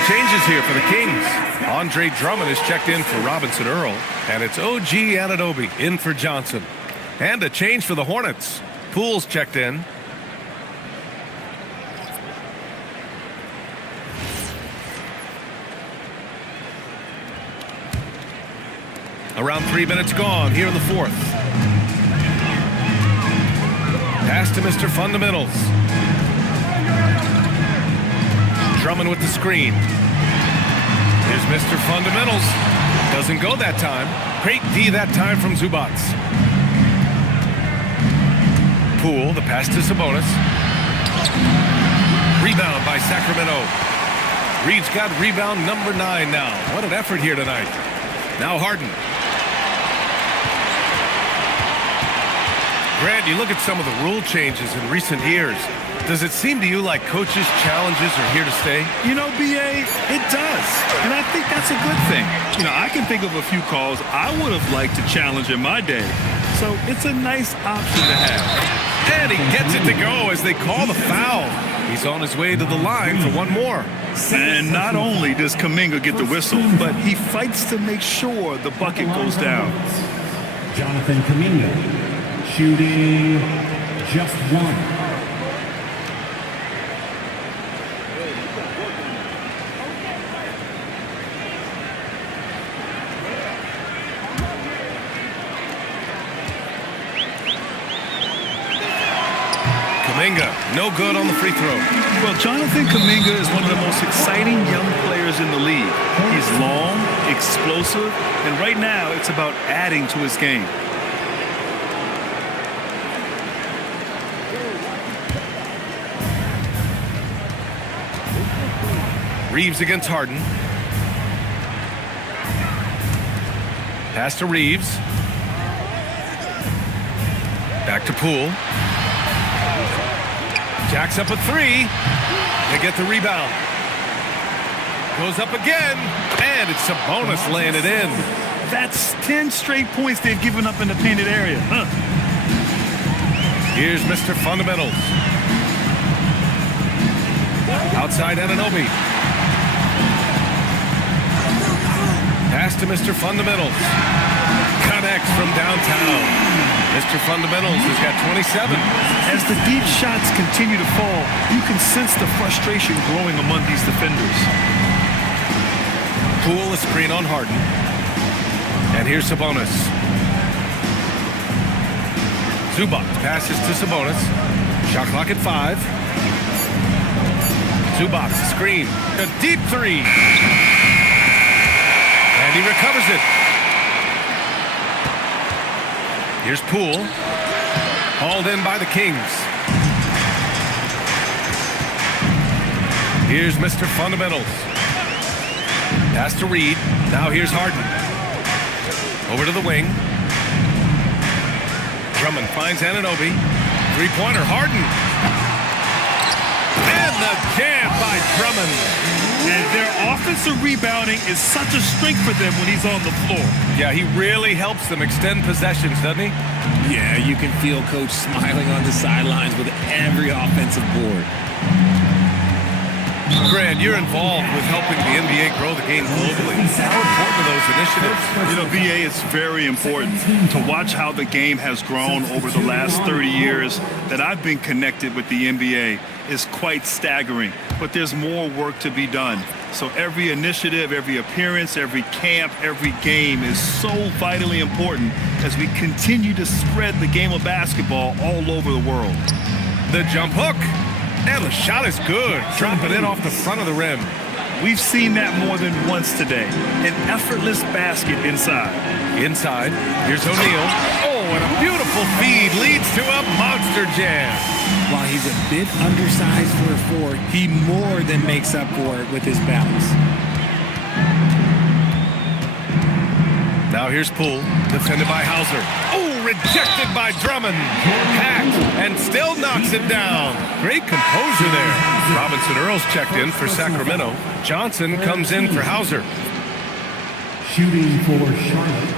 Changes here for the Kings. Andre Drummond is checked in for Robinson Earl, and it's OG Anunoby in for Johnson. And a change for the Hornets. Poole's checked in. Around 3 minutes gone here in the fourth. Pass to Mr. Fundamentals. Drummond with the screen. Here's Mr. Fundamentals. Doesn't go that time. Great D that time from Zubac. Poole, the pass to Sabonis. Rebound by Sacramento. Reeves got rebound number 9 now. What an effort here tonight. Now Harden. Grant, you look at some of the rule changes in recent years. Does it seem to you like coaches' challenges are here to stay? You know, B.A., it does. And I think that's a good thing. You know, I can think of a few calls I would have liked to challenge in my day. So it's a nice option to have. And he gets it to go as they call the foul. He's on his way to the line for one more. And not only does Kuminga get the whistle, but he fights to make sure the bucket goes down. Jonathan Kuminga, shooting just one. Kuminga, no good on the free throw. Well, Jonathan Kuminga is one of the most exciting young players in the league. He's long, explosive, and right now it's about adding to his game. Reeves against Harden. Pass to Reeves. Back to Poole. Jacks up a 3. They get the rebound. Goes up again, and it's Sabonis laying it in. That's 10 straight points they've given up in the painted area. Here's Mr. Fundamentals. Outside Anunoby. Pass to Mr. Fundamentals. Connects from downtown. Mr. Fundamentals has got 27. As the deep shots continue to fall, you can sense the frustration growing among these defenders. Poole a screen on Harden. And here's Sabonis. Zubac passes to Sabonis. Shot clock at 5. Zubac screen. A deep 3. And he recovers it. Here's Poole. Hauled in by the Kings. Here's Mr. Fundamentals. Pass to Reed. Now here's Harden. Over to the wing. Drummond finds Anunoby. Three-pointer, Harden. And the jam by Drummond. And their offensive rebounding is such a strength for them when he's on the floor. Yeah, he really helps them extend possessions, doesn't he? Yeah, you can feel Coach smiling on the sidelines with every offensive board. Grant, you're involved with helping the NBA grow the game globally. How important are those initiatives? You know, BA, it's very important to watch how the game has grown over the last 30 years that I've been connected with the NBA is quite staggering. But there's more work to be done. So every initiative, every appearance, every camp, every game is so vitally important as we continue to spread the game of basketball all over the world. The jump hook. And the shot is good. Dropping in off the front of the rim. We've seen that more than once today. An effortless basket inside. Inside. Here's O'Neal. Oh, and a beautiful feed leads to a monster jam. While he's a bit undersized for a four, he more than makes up for it with his bounce. Now here's Poole, defended by Hauser. Oh, rejected by Drummond. Hacked and still knocks it down. Great composure there. Robinson Earls checked in for Sacramento. Johnson comes in for Hauser. Shooting for Charlotte,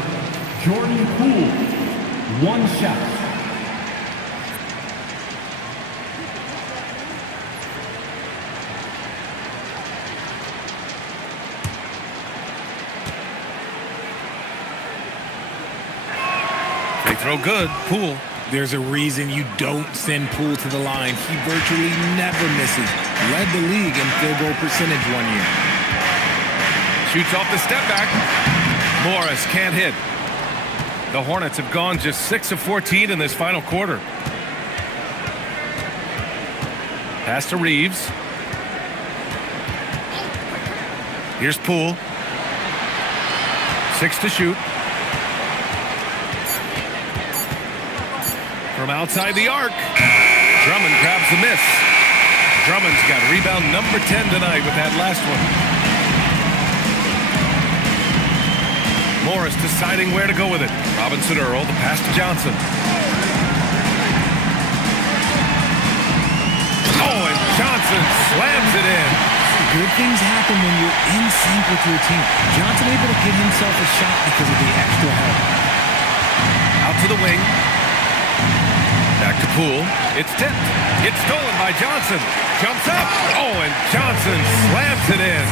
Jordan Poole. One shot. They throw good. Poole. There's a reason you don't send Poole to the line. He virtually never misses. Led the league in field goal percentage one year. Shoots off the step back. Morris can't hit. The Hornets have gone just 6 of 14 in this final quarter. Pass to Reeves. Here's Poole. 6 to shoot. From outside the arc. Drummond grabs the miss. Drummond's got rebound number 10 tonight with that last one. Morris deciding where to go with it. Robinson Earl, the pass to Johnson. Oh, and Johnson slams it in. Good things happen when you're in sync with your team. Johnson able to get himself a shot because of the extra help. Out to the wing. Back to Poole. It's tipped. It's stolen by Johnson. Jumps up. Oh, and Johnson slams it in.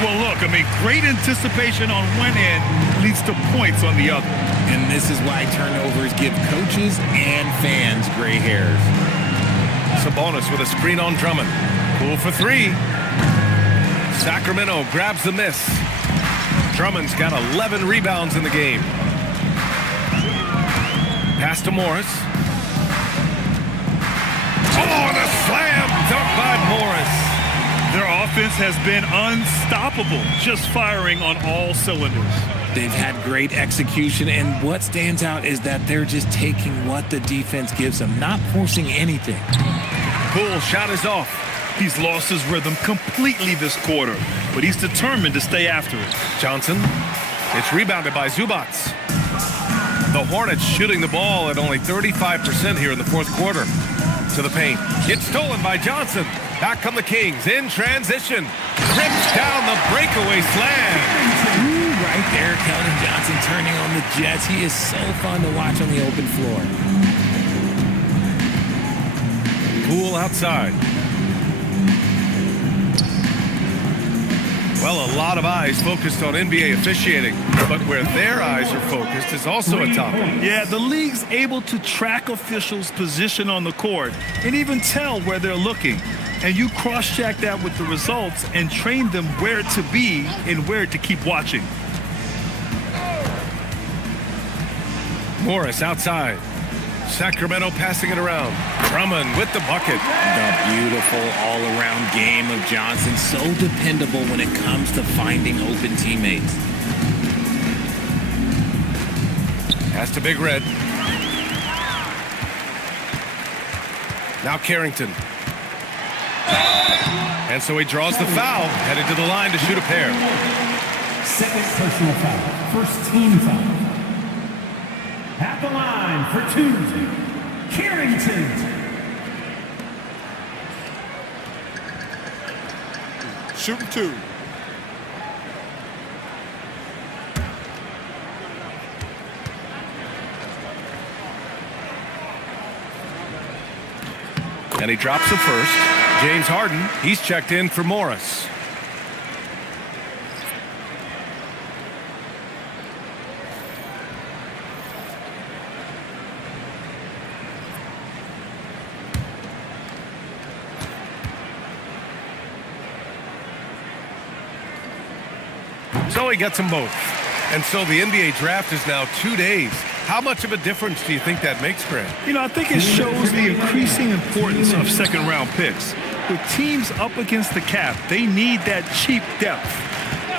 Well, look, I mean, great anticipation on one end leads to points on the other. And this is why turnovers give coaches and fans gray hairs. Sabonis with a screen on Drummond. Poole for 3. Sacramento grabs the miss. Drummond's got 11 rebounds in the game. Pass to Morris. Oh, the slam dunk by Morris. Their offense has been unstoppable, just firing on all cylinders. They've had great execution, and what stands out is that they're just taking what the defense gives them, not forcing anything. Poole shot is off. He's lost his rhythm completely this quarter, but he's determined to stay after it. Johnson. It's rebounded by Zubats. The Hornets shooting the ball at only 35% here in the fourth quarter. To the paint. It's stolen by Johnson. Back come the Kings in transition. Rips down the breakaway slam. Ooh, right there, Keldon Johnson turning on the Jets. He is so fun to watch on the open floor. Poole outside. Well, a lot of eyes focused on NBA officiating, but where their eyes are focused is also a topic. Yeah, the league's able to track officials' position on the court and even tell where they're looking. And you cross-check that with the results and train them where to be and where to keep watching. Morris outside. Sacramento passing it around. Drummond with the bucket. The beautiful all-around game of Johnson. So dependable when it comes to finding open teammates. Pass to Big Red. Now Carrington. And so he draws the foul, headed to the line to shoot a pair. Second personal foul. First team foul. At the line for two, Carrington. Shooting two. And he drops the first. James Harden, he's checked in for Morris. So he gets them both. And so the NBA draft is now 2 days. How much of a difference do you think that makes, Grant? You know, I think it shows the increasing importance of second-round picks. With teams up against the cap, they need that cheap depth.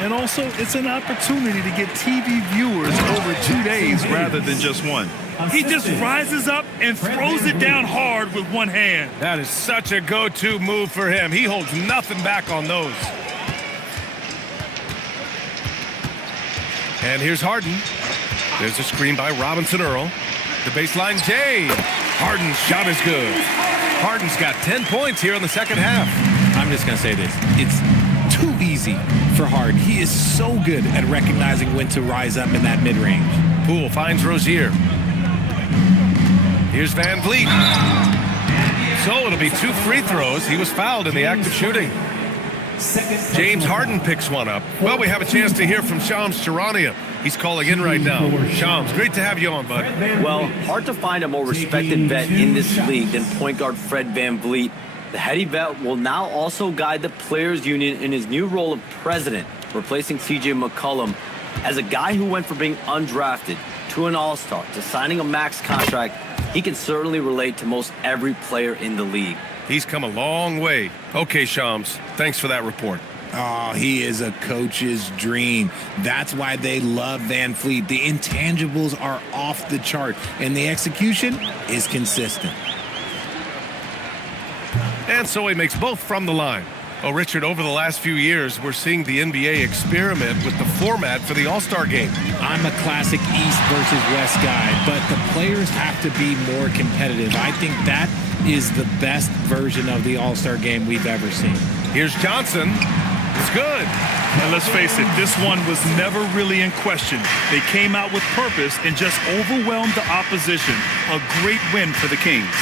And also, it's an opportunity to get TV viewers over 2 days rather than just one. He just rises up and throws it down hard with one hand. That is such a go-to move for him. He holds nothing back on those. And here's Harden. There's a screen by Robinson Earl. The baseline, Jay. Harden's shot is good. Harden's got 10 points here in the second half. I'm just going to say this. It's too easy for Harden. He is so good at recognizing when to rise up in that mid-range. Poole finds Rozier. Here's Van Vliet. So it'll be 2 free throws. He was fouled in the act of shooting. James Harden picks one up. Well, we have a chance to hear from Shams Charania. He's calling in right now. Shams, great to have you on, bud. Well, hard to find a more respected vet in this league than point guard Fred Van Vliet. The heady vet will now also guide the Players Union in his new role of president, replacing C.J. McCollum. As a guy who went from being undrafted to an all-star to signing a max contract, he can certainly relate to most every player in the league. He's come a long way. Okay, Shams, thanks for that report. Oh, he is a coach's dream. That's why they love Van Vliet. The intangibles are off the chart, and the execution is consistent. And so he makes both from the line. Oh, Richard, over the last few years, we're seeing the NBA experiment with the format for the All-Star game. I'm a classic East versus West guy, but the players have to be more competitive. I think that is the best version of the All-Star game we've ever seen. Here's Johnson. It's good. And let's face it, this one was never really in question. They came out with purpose and just overwhelmed the opposition. A great win for the Kings.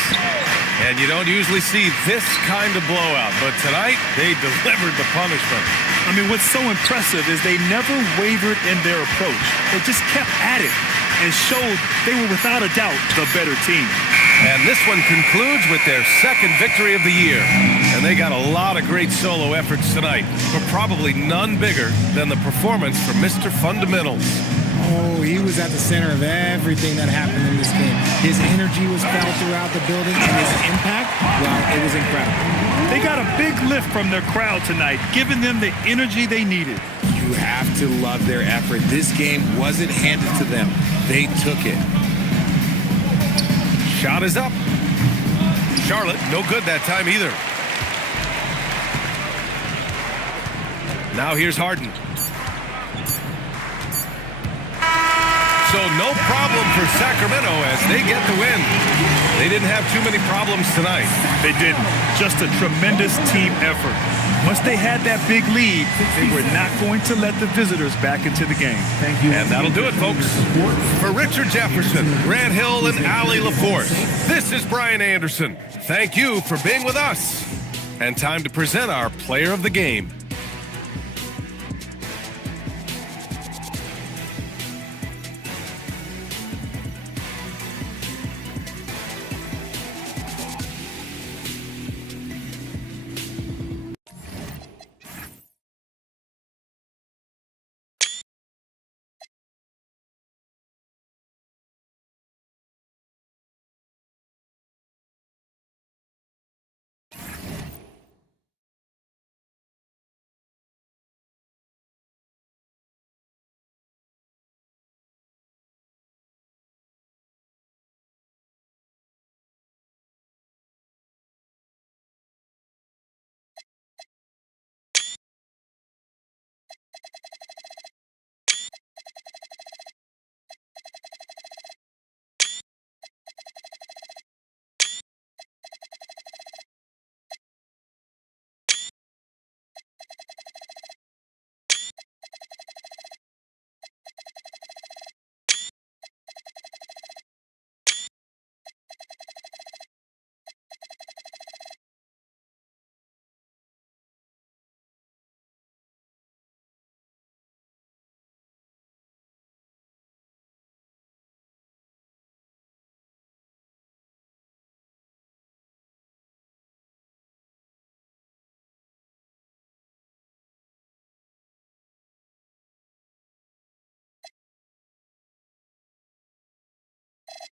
And you don't usually see this kind of blowout, but tonight they delivered the punishment. I mean, what's so impressive is they never wavered in their approach. They just kept at it and showed they were without a doubt the better team. And this one concludes with their second victory of the year. And they got a lot of great solo efforts tonight, but probably none bigger than the performance from Mr. Fundamentals. Oh, he was at the center of everything that happened in this game. His energy was felt throughout the building, and his impact, well, it was incredible. They got a big lift from their crowd tonight, giving them the energy they needed. You have to love their effort. This game wasn't handed to them. They took it. Shot is up. Charlotte, no good that time either. Now here's Harden. So no problem for Sacramento as they get the win. They didn't have too many problems tonight. They didn't. Just a tremendous team effort. Once they had that big lead, they were not going to let the visitors back into the game. Thank you. And that'll do it, folks. For Richard Jefferson, Grant Hill, and Allie LaForce, this is Brian Anderson. Thank you for being with us. And time to present our player of the game.